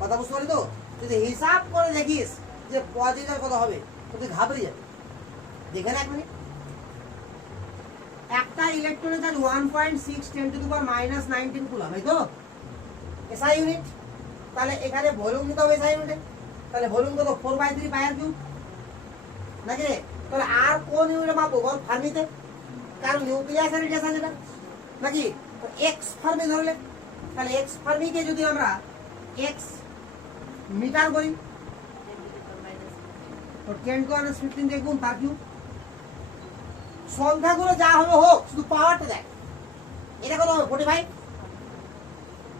কথা বুঝতে পারি তো? যদি হিসাব করে দেখিস যে পজিটিভ কত হবে তো তুই ঘাবড়ে যাবে। দেখে না এক মিনিট, একটা ইলেকট্রনের charge 1.6 10 to the power -19 coulomb, এই তো এসআই ইউনিট। তাহলে এখানে ভলিউম নিতে হবে এসআই ইউনিটে, তাহলে ভলিউম কত 4/3 পাই আর কিউব, নাকি রে? তাহলে আর কোন ইউনিটে মাপবো বল? ফার্মিতে, কারণ নিউক্লিয়াসের রেডিয়াস আছে না, নাকি? এক্স ফার্মি ধরলে, তাহলে এক্স ফার্মিকে যদি আমরা এক্স মিটার করি তো 10 টু the -15 দিয়ে গুণ তার কিউব। সংখ্যাগুলো যা হবে হোক, শুধু পাওয়ারটা দেখ। এটা কত হবে 45,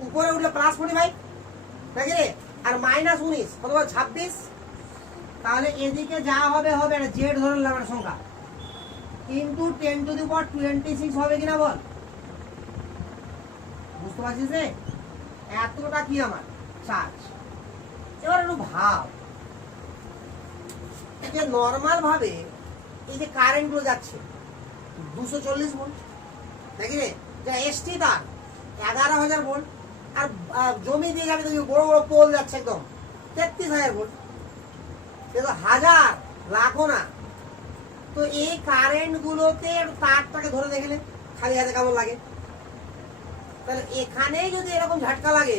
উপরে উঠলে +45, নাকি রে? আর -19 কত হবে 26। তাহলে এদিকে যা হবে হবে, এটা জেড ধরে নিলাম একটা সংখ্যা, কিন্তু 10 টু দি পাওয়ার 26 হবে কিনা বল? বুঝতে পারছিস রে? এতটা কি আমার চার্জ। এবার একটু ভাব যে নর্মাল ভাবে এই যে কারেন্ট গুলো যাচ্ছে 240 ভোল্ট, নাকি রে? যা এসটি তার 11,000 ভোল্ট, আর জমি দিয়ে যাবে দেখবি বড় বড় পোল যাচ্ছে একদম 33,000 ভোল্ট, কিন্তু হাজার লাখও না। তো এই কারেন্ট গুলোতে তারটাকে ধরে দেখলে খালি হাতে কেমন লাগে? তাহলে এখানে যদি এরকম ঝাটকা লাগে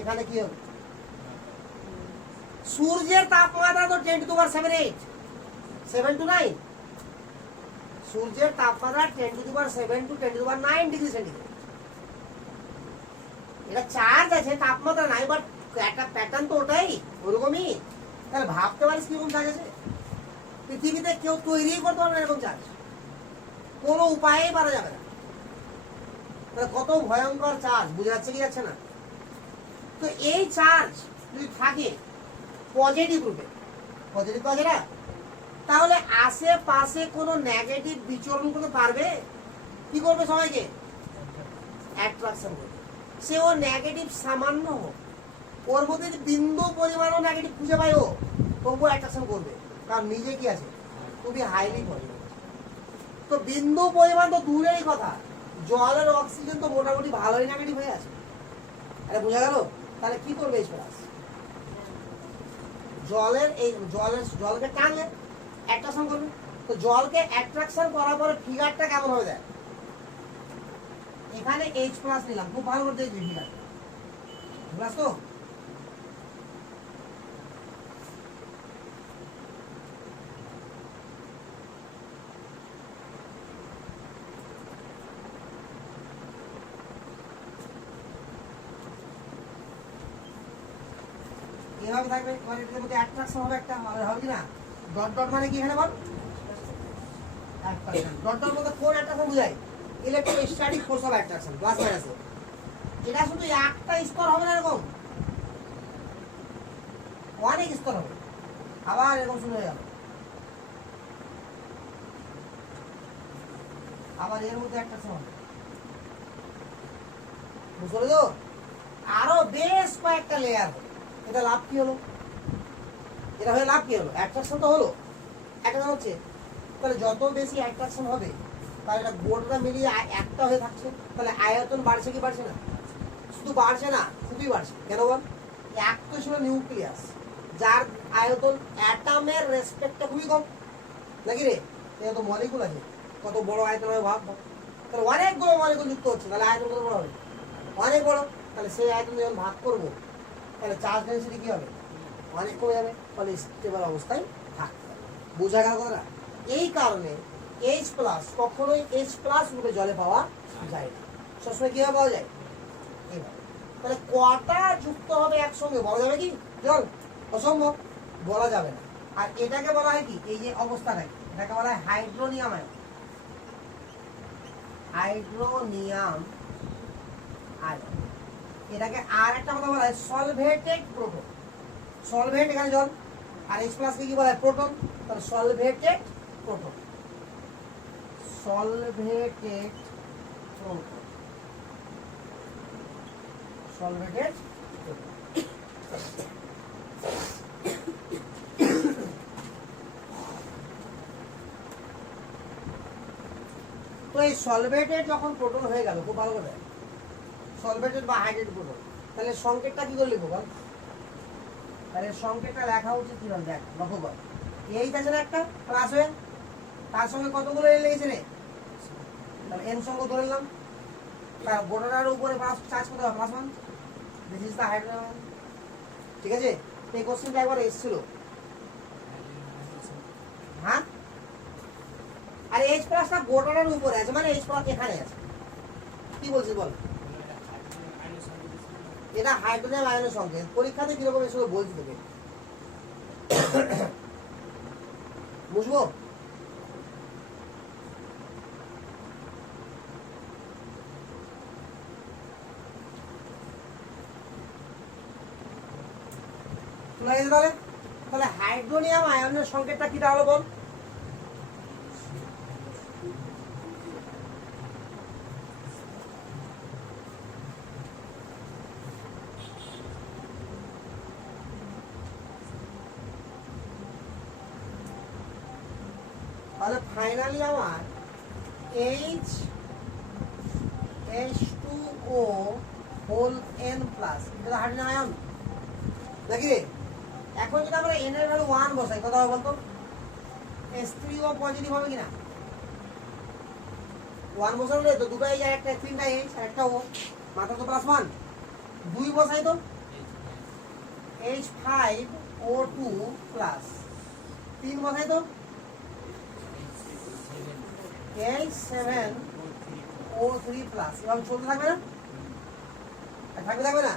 এখানে কি হবে? সূর্যের তাপমাত্রা তো 10 টু দি পাওয়ার 7 to 9, সূর্যের তাপমাত্রা 10 to the power 7 to 10 to the power 9 degree centigrade. এটা চার্জ আছে, তাপমাত্রা নাই, বাট একটা প্যাটার্ন তো ওটাই ওরকমই। তাহলে ভাবতে পারিস কিরকম চার্জ আছে? পৃথিবীতে কেউ তৈরি করতে পারবে না এরকম চার্জ, কোনো উপায়েই পারা যাবে না। তাহলে কত ভয়ঙ্কর চার্জ, বুঝে যাচ্ছে কি যাচ্ছে না? তো এই চার্জ যদি থাকে পজিটিভ রূপে, পজিটিভ আছে না, তাহলে আশেপাশে কোনো নেগেটিভ বিচরণ করতে পারবে? কি করবে? সবাইকে অ্যাট্রাকশন করবে। সে ও নেগেটিভ সামান্য হোক, ওর মধ্যে বিন্দু পরিমাণও নেগেটিভ খুঁজে পায় ও, তবুও অ্যাট্রাকশন করবে, কারণ নিজে কি আছে খুবই হাইলি পজিটিভ। তো বিন্দু পরিমাণ তো দূরেরই কথা, জলের অক্সিজেন তো মোটামুটি ভালোই নেগেটিভ হয়ে আছে। আরে বোঝা গেল? তাহলে কি করবে এই প্লাস? জলকে টানলে অ্যাট্রাকশন করবে। তো জলকে অ্যাট্রাকশন করার পরে ফিগারটা কেমন হবে দেখ। এখানে H প্লাস নিলাম, খুব ভালো করে দেখবি ফিগারটা, বুঝলাস তো? এভাবে থাকবে, এবার এটার মধ্যে অ্যাট্রাকশন হবে একটা, হবে কি না? ডট ডট মানে কি এখানে বল? অ্যাট্রাকশন। ডট ডট মধ্যে কোন অ্যাট্রাকশন বোঝায়? Electrostatic force of attraction plus minus. এটা শুধু একটা স্তর হবে না, এরকম অনেক স্তর হবে। আবার এরকম শুরু হয়ে গেল, আবার এর মধ্যে একটা হবে, বুঝলো তো? আরো বেশ কয়েকটা লেয়ার হবে। এটা লাভ কি হলো? এটা হয়ে লাভ কি হলো? অ্যাট্রাকশন তো হলো, একটা হচ্ছে, তাহলে যত বেশি অ্যাট্রাকশন হবে তাহলে এটা গোলটা মিলিয়ে একটা হয়ে থাকছে, তাহলে আয়তন বাড়ছে কি বাড়ছে না? শুধু বাড়ছে না, খুবই বাড়ছে। কেন বল? এক তো ছিল নিউক্লিয়াস, যার আয়তন অ্যাটমের রেসপেক্টটা খুবই কম, নাকি রে? এটা তো মলিকুল আছে, কত বড় আয়তন হবে ভাব। তাহলে অনেকগুলো মলিকুল যুক্ত হচ্ছে, তাহলে আয়তন কত বড় হবে? অনেক বড়। তাহলে সেই আয়তন যখন ভাগ করবো তাহলে চার্জ ডেনসিটি কি হবে? অনেক কমে যাবে, ফলে স্টেবল অবস্থায় থাকতে হবে। বোঝা গেল কথাটা? এই কারণে H প্লাস কখনোই H প্লাস রূপে জলে পাওয়া যায় না, সবসময় কিভাবে পাওয়া যায়? এইভাবে। তাহলে কটা যুক্ত হবে একসঙ্গে বলা যাবে কি জল? অসম্ভব, বলা যাবে না। আর এটাকে বলা হয় কি, এই যে অবস্থাটাকে, এটাকে বলা হয় হাইড্রোনিয়াম আয়ন। Hydronium ion. এটাকে আর একটা কথা বলা হয় সলভেটেড প্রোটন। সলভেট এখানে জল, আর H প্লাস কি বলা হয়? প্রোটন। তাহলে সলভেটেড প্রোটন, সলভেটেড প্রোটন, সলভেটেড প্রোটন। তো এই সলভেটেড যখন প্রোটন হয়ে গেল, খুব ভালো করে, সলভেটেড বা হাইড্রেট প্রোটন, তাহলে সংকেতটা কি করে লিখবো বল? তাহলে সংকেতটা লেখা উচিত কি বল? দেখ, লক্ষ্য কর, এই আছে না একটা প্লাস হয়ে, তার সঙ্গে কতগুলো এন লেগেছে রে? তাহলে এন সঙ্গে ধরে নিলাম, তার গোটাটার উপরে প্লাস চার্জ কত হবে? Plus one. This is the hydrogen. ঠিক আছে? এই কোশ্চেনটা একবার এসেছিল, হ্যাঁ? আর H প্লাসটা গোটাটার উপরে আছে, মানে H প্লাস এখানে আছে। কি বলছিস বল? এটা হাইড্রোজেন আয়নের সংকেত। পরীক্ষাতে কিরকম এসে বলছি তোকে, বুঝবো? তাহলে তাহলে হাইড্রোনিয়াম আয়নের সংকেতটা কি তাহলে বল? তাহলে ফাইনালি আমার H2O হোল N প্লাস, এটা হাইড্রোজেন আয়ন নাকি রে? এখন যদি আমরা N এর ভ্যালু 1 বসাই, কত হবে বলতো? H3O পজিটিভ হবে কিনা? 1 বসালে তো দুটোই যায়, একটা তিনটা H আর একটা O, মাত্র তো প্লাস 1। 2 বসাই তো H5O2 প্লাস, 3 বসাই তো H7O3 প্লাস। এভাবে চলতে থাকবে না? থাকবে না?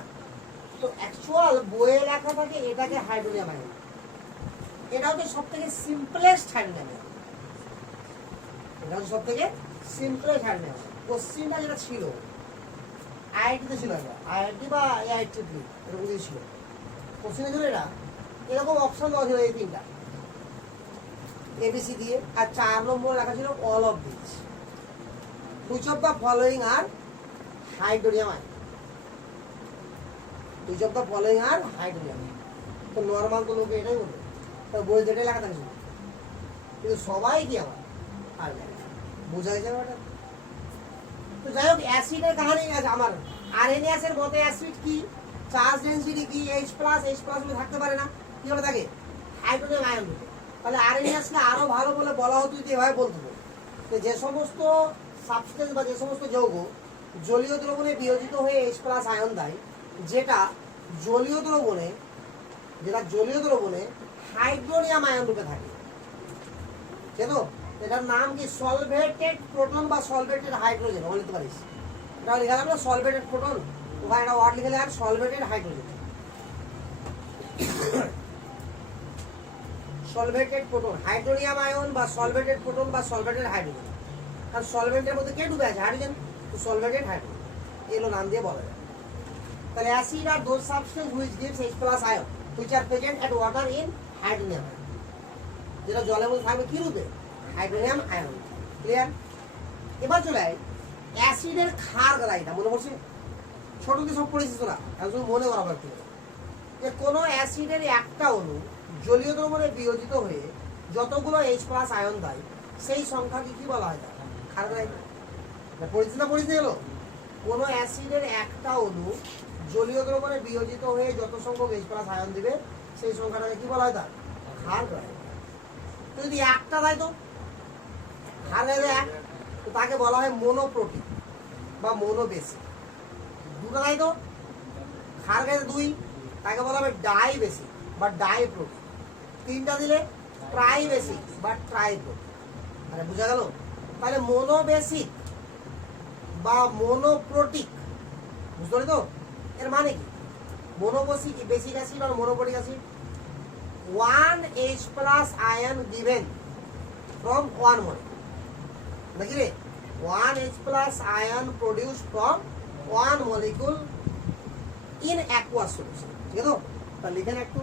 তো অ্যাকচুয়াল বইয়ে লেখা থাকে এটাকে হাইড্রোনিয়াম আয়ন। এটা হচ্ছে সব থেকে সিম্পলেস্ট হাইড্রোনিয়াম আয়ন। এটা হচ্ছে সব থেকে সিম্পলেস্ট হাইড্রোনিয়াম আয়ন। কোশ্চিনটা যেটা ছিল আইআইটিতে ছিল, এটা আইআইটি বা আইআইটি এরকম কিছু ছিল। কোশ্চিনে ছিল এটা, এরকম অপশন দেওয়া ছিল এই তিনটা এবিসি দিয়ে, আর 4 নম্বর লেখা ছিল all of this, which of the following R hydronium ion, which of the following R hydronium. তো নর্মাল তো লোকে এটাই বলবে, তো বই যেটাই লেখা থাকে, কিন্তু সবাই কি আমার আর বোঝা গেছে ব্যাপারটা। তো যাই হোক, অ্যাসিডের কাহিনী আছে আমার। আরএনএস এর মতে অ্যাসিড কি, চার্জ ডেনসিটি কি, H প্লাস থাকতে পারে না, কি হবে থাকে? হাইড্রোজেন আয়ন রূপে। তাহলে আরএনএস কে আরো ভালো বলে বলা হতো যদি এভাবে বলতো, যে সমস্ত সাবস্টেন্স বা যে সমস্ত যৌগ জলীয় দ্রবণে বিয়োজিত হয়ে H প্লাস আয়ন দেয়, যেটা জলীয় দ্রবণে হাইড্রোনিয়াম আয়ন রূপে থাকে, তো এটার নাম কি? সলভেটেড প্রোটন বা সলভেটেড হাইড্রোজেন বলতে পারিস। এটা লিখে দিলাম না, সলভেটেড প্রোটন, ওখানে একটা ওয়ার্ড লিখে দিলাম সলভেটেড হাইড্রোজেন। সলভেটেড প্রোটন, হাইড্রোনিয়াম আয়ন বা সলভেটেড প্রোটন বা সলভেটেড হাইড্রোজেন। কারণ সলভেন্টের মধ্যে কে ডুবে আছে? হাইড্রোজেন। তো সলভেটেড হাইড্রোজেন এগুলো নাম দিয়ে বলা যায়। তাহলে acid are those substance which gives H+ ion which are present at water in hydronium ion. যেটা জলের মধ্যে থাকবে কি রূপে? Hydronium ion. ক্লিয়ার? এবার চলে আয় অ্যাসিডের ক্ষার গাদাইটা মনে পড়ছে? ছোটতে সব পড়েছিস তোরা, এখন মনে করা লাগবে যে কোনো অ্যাসিডের একটা অণু জলীয় দ্রবণে বিয়োজিত হয়ে যতগুলো H+ আয়ন দেয় সেই সংখ্যাকে কি বলা হয়? ক্ষার গাদাইটা। পড়েছিস না পড়েছিস এলো? কোনো অ্যাসিডের একটা অণু জলীয় দ্রবণে বিয়োজিত হয়ে যত সংখ্যক H+ আয়ন দিবে সেই সংখ্যাটাকে কি বলা হয়? তার ক্ষার গাদাইটা। তো যদি একটা দেয় তো ক্ষার গাদাইটা এক, তো তাকে বলা হয় মোনোপ্রোটিন বা মোনোবেসিক। দুটো দেয় তো ক্ষার গাদাইটা দুই, তাকে বলা হবে ডাইবেসিক বা ডাইপ্রোটিন। তিনটা দিলে ট্রাইবেসিক বা ট্রাইপ্রোটিন। আরে বুঝা গেল? তাহলে মোনোবেসিক বা মোনোপ্রোটিক, বুঝতে পারি তো? এর মানে কি? মোনোবেসিক বেসিক অ্যাসিড আর monoprotic acid, 1 H+ ion given from 1 molecule, নাকি রে? 1 H+ ion produce from 1 molecule in aqueous solution। ঠিক আছে? তাহলে লিখেন একটু।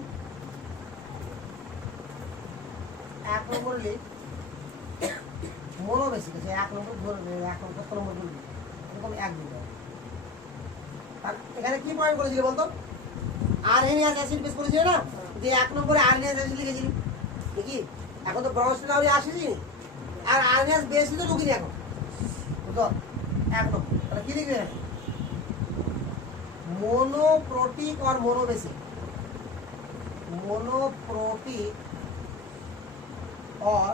এক নম্বর লিখ মোনোবেসিক আছে, এক নম্বর ধরবে, এক নম্বর কত নম্বর বলবি? এরকম এক দিতে হবে। আর এখানে কি পয়েন্ট করেছিল বলতো? আরএনএস অ্যাসিড বেস করেছিল না, যে এক নম্বরে আরএনএস অ্যাসিড লিখেছিলি নাকি? এখন তো ব্রহ্মস্থানে আমি আসিনি, আর আরএনএস বেসই তো ঢুকিনি এখন। বুঝলো? এক নম্বর তাহলে কি লিখবে? मोनोप्रोटिक और मोनोबेसिक, मोनोप्रोटिक और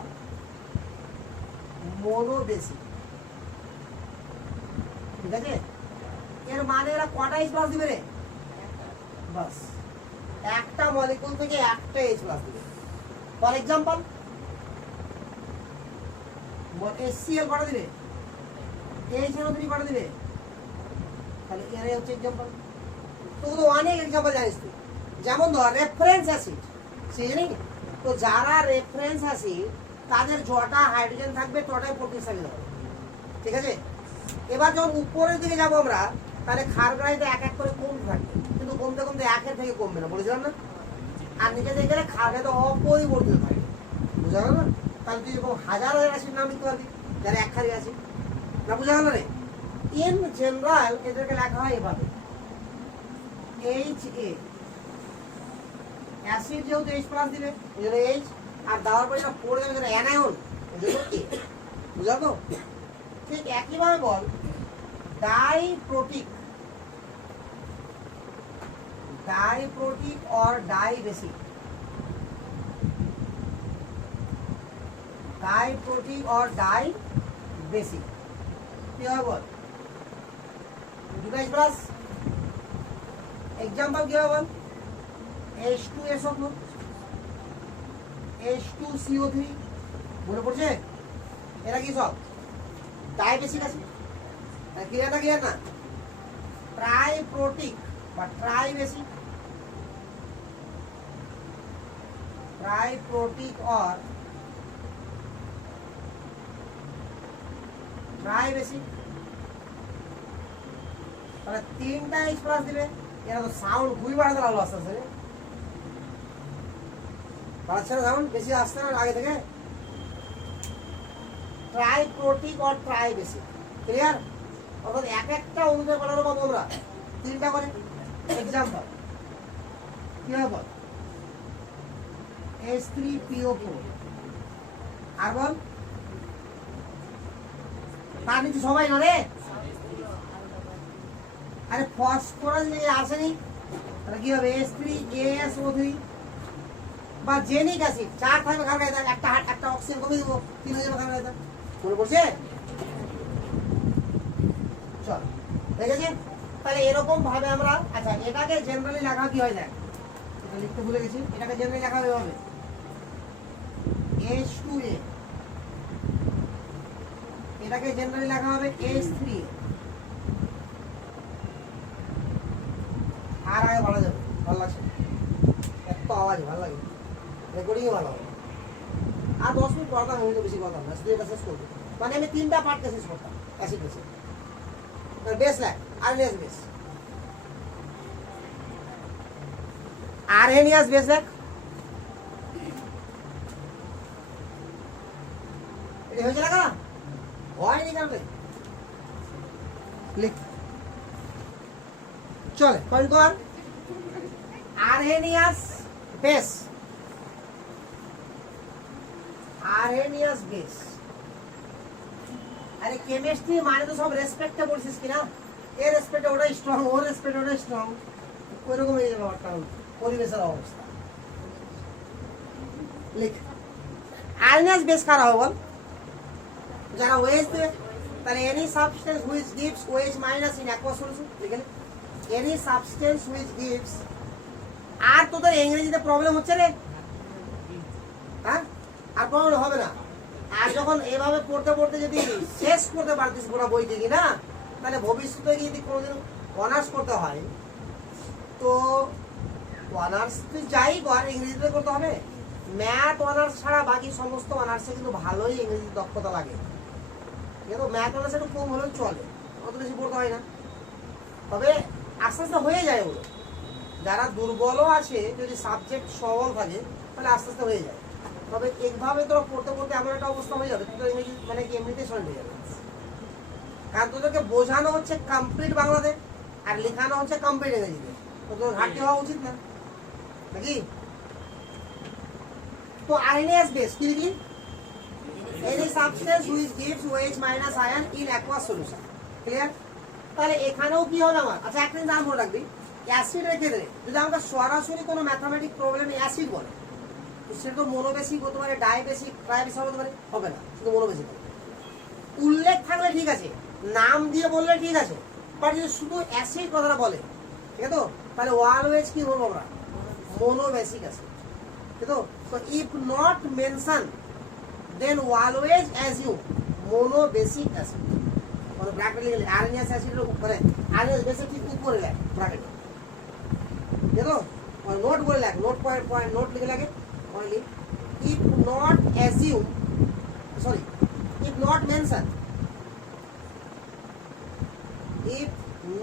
मोनोबेसिक। ঠিক আছে? এর মানে এরা কটা H+ দিবে রে? বাস একটা মলিকিউল থেকে একটা H+ দিবে। ফর এক্সাম্পল HCl কটা দিবে? HNO3 কটা দিবে? তাহলে এর হচ্ছে এক্সাম্পল। তো অনেক এক্সাম্পল জানিস তুই, যেমন ধর রেফারেন্স অ্যাসিড, জানি তো যারা রেফারেন্স অ্যাসিড তাদের যটা হাইড্রোজেন থাকবে তটাই প্রোটিন হবে। ঠিক আছে? এবার যখন উপরের দিকে যাবো আমরা, তাহলে ক্ষার গাদাইটা এক এক করে কমতে থাকবে, কিন্তু কমতে কমতে একের থেকে কমবে না, বলেছিলাম না? আর নিচে দিকে গেলে ক্ষার গাদাইটা অপরিবর্তিত থাকবে। বুঝা গেল না? তাহলে তুই এরকম হাজার হাজার অ্যাসিড নাম লিখতে পারবি যারা এক খারি অ্যাসিড না। বুঝা গেল রে? ইন জেনারেল এদেরকে লেখা হয় এভাবে, HA অ্যাসিড যেহেতু H+ দিবে এই জন্য H, আর দেওয়ার পরে এটা পড়ে যাবে যেটা অ্যানায়ন এই জন্য A। বুঝা তো? ঠিক একইভাবে বল ডাইপ্রোটিক, ডাইপ্রোটিক और डाइबेसिक, डाइप्रोटिक और डाइबेसिक কি হবে বল? দুটো H+। एग्जांपल क्या है? H2SO4, H2CO3 মনে পড়ছে? এরা কি সব ডাইবেসিক আছে। ক্লিয়ার না? ক্লিয়ার না? ট্রাইপ্রোটিক বা ট্রাইবেসিক, ट्राइप्रोटिक और ट्राइबेसिक। তাহলে তিনটা H+ দিবে। এরা তো সাউন্ড খুবই বাড়াতে লাগলো আস্তে আস্তে, বাড়াচ্ছে না সাউন্ড? বেশি আসছে না আগে থেকে? ট্রাইপ্রোটিক और ট্রাইবেসিক। ক্লিয়ার? অর্থাৎ এক একটা অণুতে বানানো পাবো আমরা তিনটা করে। এক্সাম্পল কি হবে বল? H3PO4 আর বল তার নিচে সবাই না রে? আরে ফসফরাস নিয়ে আসেনি, তাহলে কি হবে? H3ASO3 বা জেনিক অ্যাসিড, চার থাকবে ক্ষার গাদাইটা, একটা অক্সিজেন কমিয়ে দেবো, তিন হয়ে যাবে ক্ষার গাদাইটা। মনে পড়ছে? চল ঠিক আছে? তাহলে এরকম ভাবে আমরা, আচ্ছা এটাকে জেনারেলি লেখা কি হয় দেখ, এটা লিখতে ভুলে গেছি। এটাকে জেনারেলি লেখা হবে H2A, এটাকে জেনারেলি লেখা হবে H3A। আর আগে ভালো যাবে, ভালো লাগছে, এত আওয়াজ ভালো লাগে, রেকর্ডিংও ভালো হবে। আর 10 মিনিট পড়াতাম, আমি তো বেশি পড়াতাম না, শুধু এটা শেষ করবো। মানে আমি 3টা পার্টকে শেষ করতাম অ্যাসিড বেসে। Base lag, Arrhenius base, Arrhenius base lag. এটা হয়েছে না কেন? হয়নি কেন? লিখ, চলে পয়েন্ট কর। Arrhenius base, Arrhenius base. আরে কেমিস্ট্রি মানে তো সব রেসপেক্টে বলছিস কিনা, এর রেসপেক্টে ওটা স্ট্রং, ওর রেসপেক্টে ওটা স্ট্রং, ওইরকম হয়ে যাবে ব্যাপারটা, পরিবেশের অবস্থা। লিখ, আর্হেনিয়াস বেস কারা হবে বল? যারা ওয়েজ দেবে, তাহলে any substance which gives OH minus in aqueous solution, লিখে এনি সাবস্টেন্স হুইচ গিভস। আর তোদের ইংরেজিতে প্রবলেম হচ্ছে রে, হ্যাঁ? আর প্রবলেম হবে না। আর যখন এভাবে পড়তে পড়তে যদি শেষ করতে পারতিস গোটা বই দেখি না, তাহলে ভবিষ্যতে যদি কোনোদিন অনার্স করতে হয়, তো অনার্স তুই যাই কর ইংরেজিতে করতে হবে। ম্যাথ অনার্স ছাড়া বাকি সমস্ত অনার্সে কিন্তু ভালোই ইংরেজি দক্ষতা লাগে, কিন্তু ম্যাথ অনার্স একটু কম হলেও চলে, অত বেশি পড়তে হয় না। তবে আস্তে আস্তে হয়ে যায় ওগুলো। যারা দুর্বলও আছে, যদি সাবজেক্ট সবল থাকে তাহলে আস্তে আস্তে হয়ে যায়। তবে এইভাবে তোরা পড়তে পড়তে এমন একটা অবস্থা হয়ে যাবে, তোদের ইংরেজি মানে কি এমনিতেই সল্ট হয়ে যাবে। কারণ তোদেরকে বোঝানো হচ্ছে কমপ্লিট বাংলাতে, আর লেখানো হচ্ছে কমপ্লিট ইংরেজিতে, তো তোর ঘাটতি হওয়া উচিত না নাকি? তো আর্হেনিয়াস বেস কি লিখি? Any substance which gives OH minus ion in aqueous solution. Clear? তাহলে এখানেও কি হবে আমার? আচ্ছা একটা জিনিস মনে রাখবি, অ্যাসিডের ক্ষেত্রে যদি আমাকে সরাসরি কোনো ম্যাথমেটিক প্রবলেম অ্যাসিড বলে, সেটা তো মনোবেসিক হতে পারে, ডাইবেসিক, ট্রাইবেসিক হতে পারে, হবে না, শুধু মনোবেসিক হবে। উল্লেখ থাকলে ঠিক আছে, নাম দিয়ে বললে ঠিক আছে, বাট যদি শুধু অ্যাসিড কথাটা বলে, ঠিক আছে তো, তাহলে অলওয়েজ কি বলবো আমরা? মনোবেসিক অ্যাসিড, ঠিক আছে তো? So if not mention, then always assume monobasic acid. মানে ব্র্যাকেট লিখলে আর্হেনিয়াস অ্যাসিডের উপরে, আর্হেনিয়াস বেসের ঠিক উপরে লাগে ব্র্যাকেটে, ঠিক আছে? নোট বলে লাগে, নোট পয়েন্ট নোট লিখে লাগে only. if not assume, sorry, if not mention, if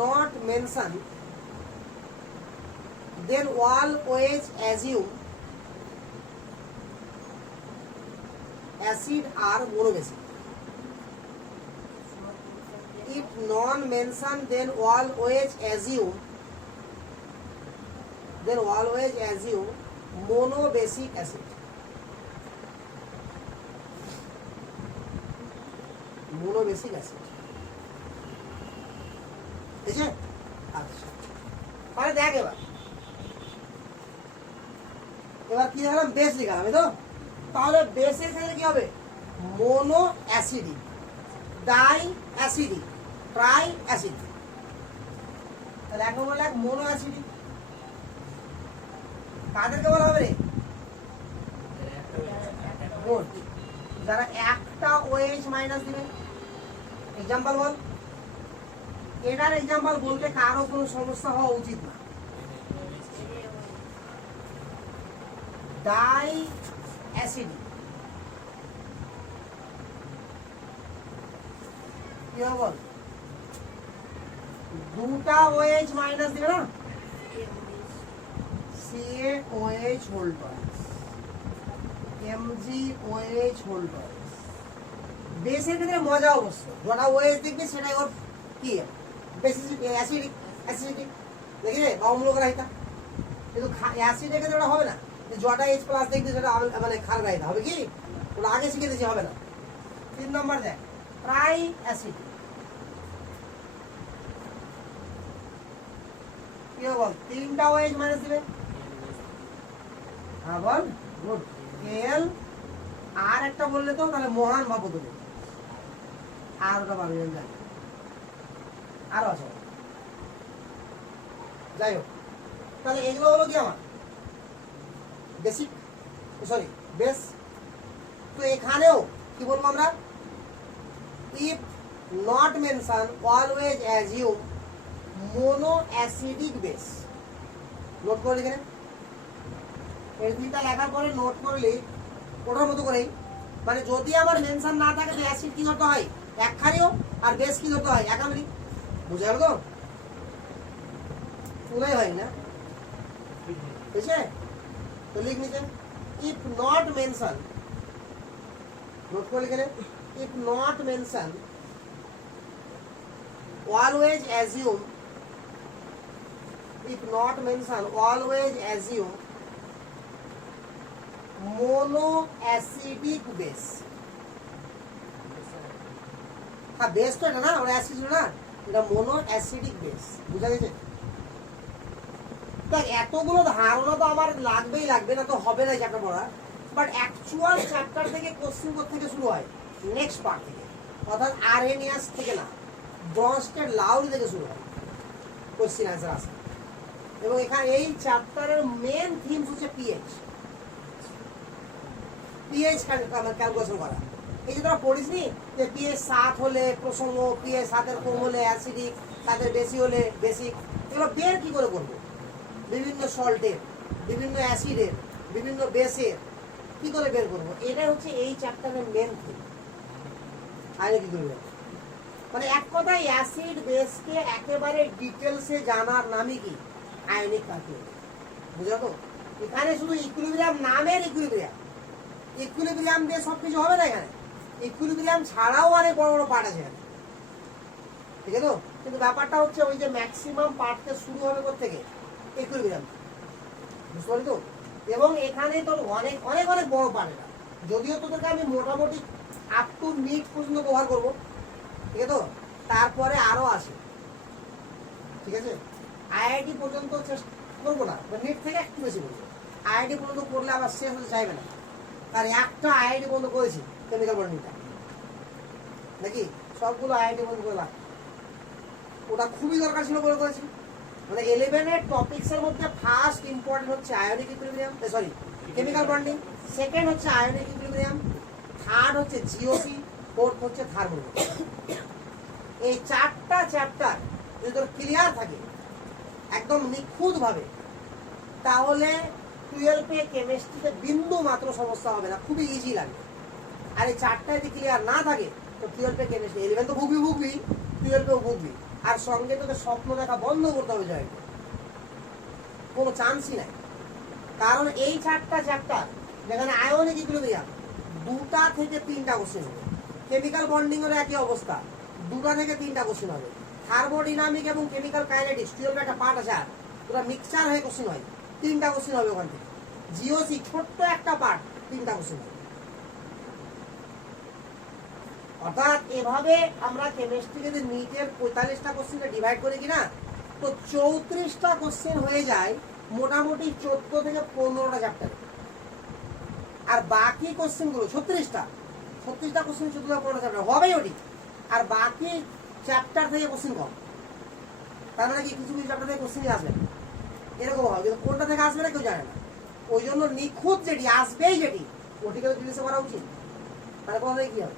not mention, then always assume acid are monobasic. If non mention, then always assume monobasic acid. Monobasic acid. ঠিক আছে? আচ্ছা, তাহলে দেখ এবার কি লিখলাম? বেস লিখলাম, তো তাহলে বেসের ক্ষেত্রে কি হবে? Mono acidic, die acidic, try acidic. তাহলে এক নম্বর লাগ মোনো অ্যাসিডিক। কাদেরকে বলা হবে রে? যারা একটা ওএইচ মাইনাস দিবে। এক্সাম্পল বল, এটার এক্সাম্পল বলতে কারো কোনো সমস্যা হওয়া উচিত না। ডাই অ্যাসিডিক, কি হবে বল? দুটা ওএইচ মাইনাস দিবে না, CaOH হোল্ডার, MgOH হোল্ডার। বেসের ক্ষেত্রে মজা অবশ্য, যটা ওএইচ দেখবে সেটাই ওর কি বেসিক অ্যাসিডিক, অ্যাসিডিক দেখে বা অম্লক রাহিতা। কিন্তু অ্যাসিডের ক্ষেত্রে ওটা হবে না, যটা H প্লাস দেখবে সেটা মানে ক্ষার রাহিতা হবে। কি ওটা আগে শিখে দিয়েছি, হবে না। 3 নম্বর দেখ, ট্রাই অ্যাসিড, কি হবে বল? 3টা ওএইচ মাইনাস দিবে। হ্যাঁ বল, গুড। Al আর একটা বললে তো তাহলে মহান ভাবো তুমি, আর ওটা পারবে না, আরো আছে। যাই হোক, তাহলে এগুলো হলো কি আমার বেসিক, সরি বেস। তো এখানেও কি বলবো আমরা? If not mention always assume mono acidic base. Note করে এখানে এই দুইটা লেখার পরে নোট করলে ওটার মতো করেই মানে যদি আমার মেনশন না থাকে তো অ্যাসিড কি ধরতে হয় এক ক্ষারীয়, আর বেস কি ধরতে হয় একাম্লিক। বুঝে গেল তো? পুরাই হয় না, বুঝছে? তো লিখ নিচে ইফ নট মেনশন, নোট করে লিখে নে, if not mention always assume, if not mention always assume monoacidic base। হ্যাঁ বেস তো এটা না, ওরা অ্যাসিড না, এটা মোনোঅ্যাসিডিক বেস। বুঝা গেছে? দেখ এতগুলো ধারণা তো আমার লাগবেই, লাগবে না তো হবে না চ্যাপ্টার পড়া। বাট অ্যাকচুয়াল চ্যাপ্টার থেকে কোশ্চেন থেকে শুরু হয় নেক্সট পার্ট থেকে, অর্থাৎ আরএনএস থেকে না, ব্রনস্টেড লাউরি থেকে শুরু হয় কোশ্চেন অ্যান্সার আসে। এবং এখানে এই চ্যাপ্টারের মেন থিমস হচ্ছে পিএইচ, পিএইচ ক্যালকুলেশন করা। এই যে তোরা পড়িস নি যে পিএইচ 7 হলে প্রসঙ্গ, পিএইচ 7 কম হলে অ্যাসিডিক, 7 বেশি হলে বেসিক, এগুলো বের কি করে করবো? বিভিন্ন সল্টের, বিভিন্ন অ্যাসিডের, বিভিন্ন বেসের কি করে বের করবো? এটাই হচ্ছে এই চ্যাপ্টারের মেন থিম। আগে কি করবে মানে এক কথায় অ্যাসিড বেসকে একেবারে ডিটেলসে জানার নামই কি আয়নিক ক্যালকুলেশন। বুঝলো তো? এখানে শুধু ইকুইলিব্রিয়াম নামের ইকুইলিব্রিয়াম, ইকুইলিব্রিয়াম দিয়ে সবকিছু হবে না। এখানে ইকুইলিব্রিয়াম ছাড়াও অনেক বড় বড় পার্ট আছে এখানে, ঠিক আছে তো? কিন্তু ব্যাপারটা হচ্ছে ওই যে ম্যাক্সিমাম পার্টকে শুরু হবে কোত্থেকে? ইকুইলিব্রিয়াম, বুঝতে পারলি তো? এবং এখানে তোর অনেক অনেক অনেক বড় পার্ট এটা, যদিও তোদেরকে আমি মোটামুটি আপ টু মিড পর্যন্ত কভার করবো, ঠিক আছে তো? তারপরে আরো আসে, ঠিক আছে? আইআইটি পর্যন্ত চেষ্টা করবো না, নিট থেকে একটু বেশি করবো। আইআইটি পর্যন্ত করলে আবার শেষ হতে চাইবে না, আর একটা আইআইটি পর্যন্ত করেছি কেমিক্যাল বন্ডিংটা, নাকি সবগুলো আইআইটি পর্যন্ত করে লাগ, ওটা খুবই দরকার ছিল বলে করেছি। মানে 11 টপিকসের মধ্যে ফার্স্ট ইম্পর্টেন্ট হচ্ছে ionic equilibrium, sorry chemical bonding, second হচ্ছে আয়নিক ইকুইলিব্রিয়াম, থার্ড হচ্ছে জিওসি, ফোর্থ হচ্ছে থার্মোডাইনামিক্স। এই চারটা চ্যাপ্টার যদি তোর ক্লিয়ার থাকে একদম নিখুঁত ভাবে, তাহলে 12 কেমিস্ট্রিতে বিন্দু মাত্র সমস্যা হবে না, খুবই ইজি লাগবে। আর এই চারটা যদি ক্লিয়ার না থাকে তো 12 কেমিস্ট্রি 11 তো ভুগবি 12 ভুগবি, আর সঙ্গে তোকে স্বপ্ন দেখা বন্ধ করতে হবে জয়, কোনো চান্সই নাই। কারণ এই চারটা চ্যাপ্টার যেখানে আয়নিক ইকুইলিব্রিয়াম 2টা থেকে 3টা কোশ্চেন হবে, কেমিক্যাল বন্ডিং এর একই অবস্থা, 2টা থেকে 3টা কোশ্চেন হবে, থার্মোডাইনামিক এবং কেমিক্যাল কাইনেটিক্স 12 একটা পার্ট আছে, আর পুরো মিক্সচার হয়ে কোশ্চেন হয়, 3টা কোশ্চেন হবে ওখান থেকে। জিওসি ছোট্ট একটা পার্ট, 3টা কোশ্চেন হবে। অর্থাৎ এভাবে আমরা কেমিস্ট্রি যদি নিটের 45টা কোশ্চেনে ডিভাইড করি কিনা, তো 34টা কোশ্চেন হয়ে যায় মোটামুটি 14 থেকে 15টা চ্যাপ্টারে। আর বাকি কোশ্চেনগুলো 36টা কোশ্চেন 14 থেকে 15টা চ্যাপ্টার হবেই ওটি, আর বাকি চ্যাপ্টার থেকে কোশ্চেন কম। তার মানে কি কিছু কিছু চ্যাপ্টার থেকে কোশ্চেনই আসবে এরকম হবে, কিন্তু কোনটা থেকে আসবে না কেউ জানে না। ওই জন্য নিখুঁত যেটি আসবেই, যেটি ওটিকে তো জিজ্ঞাসা করা উচিত, তাহলে কোথা থেকে কি হবে,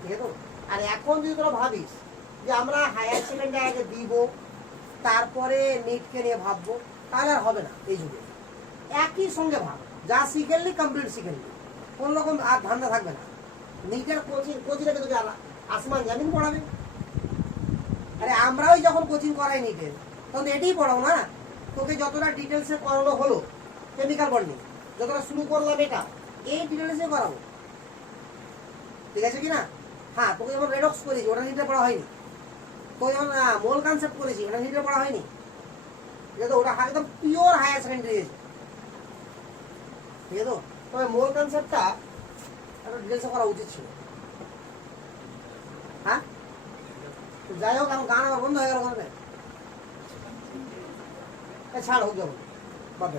ঠিক আছে তো? আর এখন যদি তোরা ভাবিস যে আমরা হায়ার সেকেন্ডারি আগে দিব তারপরে নিটকে নিয়ে ভাববো, তাহলে আর হবে না। এই যুগে একই সঙ্গে ভাব, যা শিখেননি কমপ্লিট শিখেননি, কোন রকম আর ধান্দা থাকবে না। নিটের কোচিংটাকে তোকে আসমান জামিন পড়াবে। আরে আমরাই যখন কোচিং করাই নিটের, তখন এটাই পড়াও না, তোকে যতটা ডিটেলসে করানো হলো কেমিক্যাল বন্ডিং, যতটা শুরু করলাম এটা এই ডিটেলসে করাবো, ঠিক আছে কিনা? হ্যাঁ, তোকে যখন রেডক্স করেছি ওটা নিতে পড়া হয়নি, তোকে যখন মোল কনসেপ্ট করেছি ওটা নিতে পড়া হয়নি, ঠিক আছে? ওটা একদম পিওর হায়ার সেকেন্ডারি আছে, ঠিক আছে? তবে মোল কনসেপ্টটা একটা ডিটেলসে করা উচিত ছিল। হ্যাঁ, যাই হোক, এখন গান আমার বন্ধ হয়ে গেল, ছাড় হোক, যাবো বাদ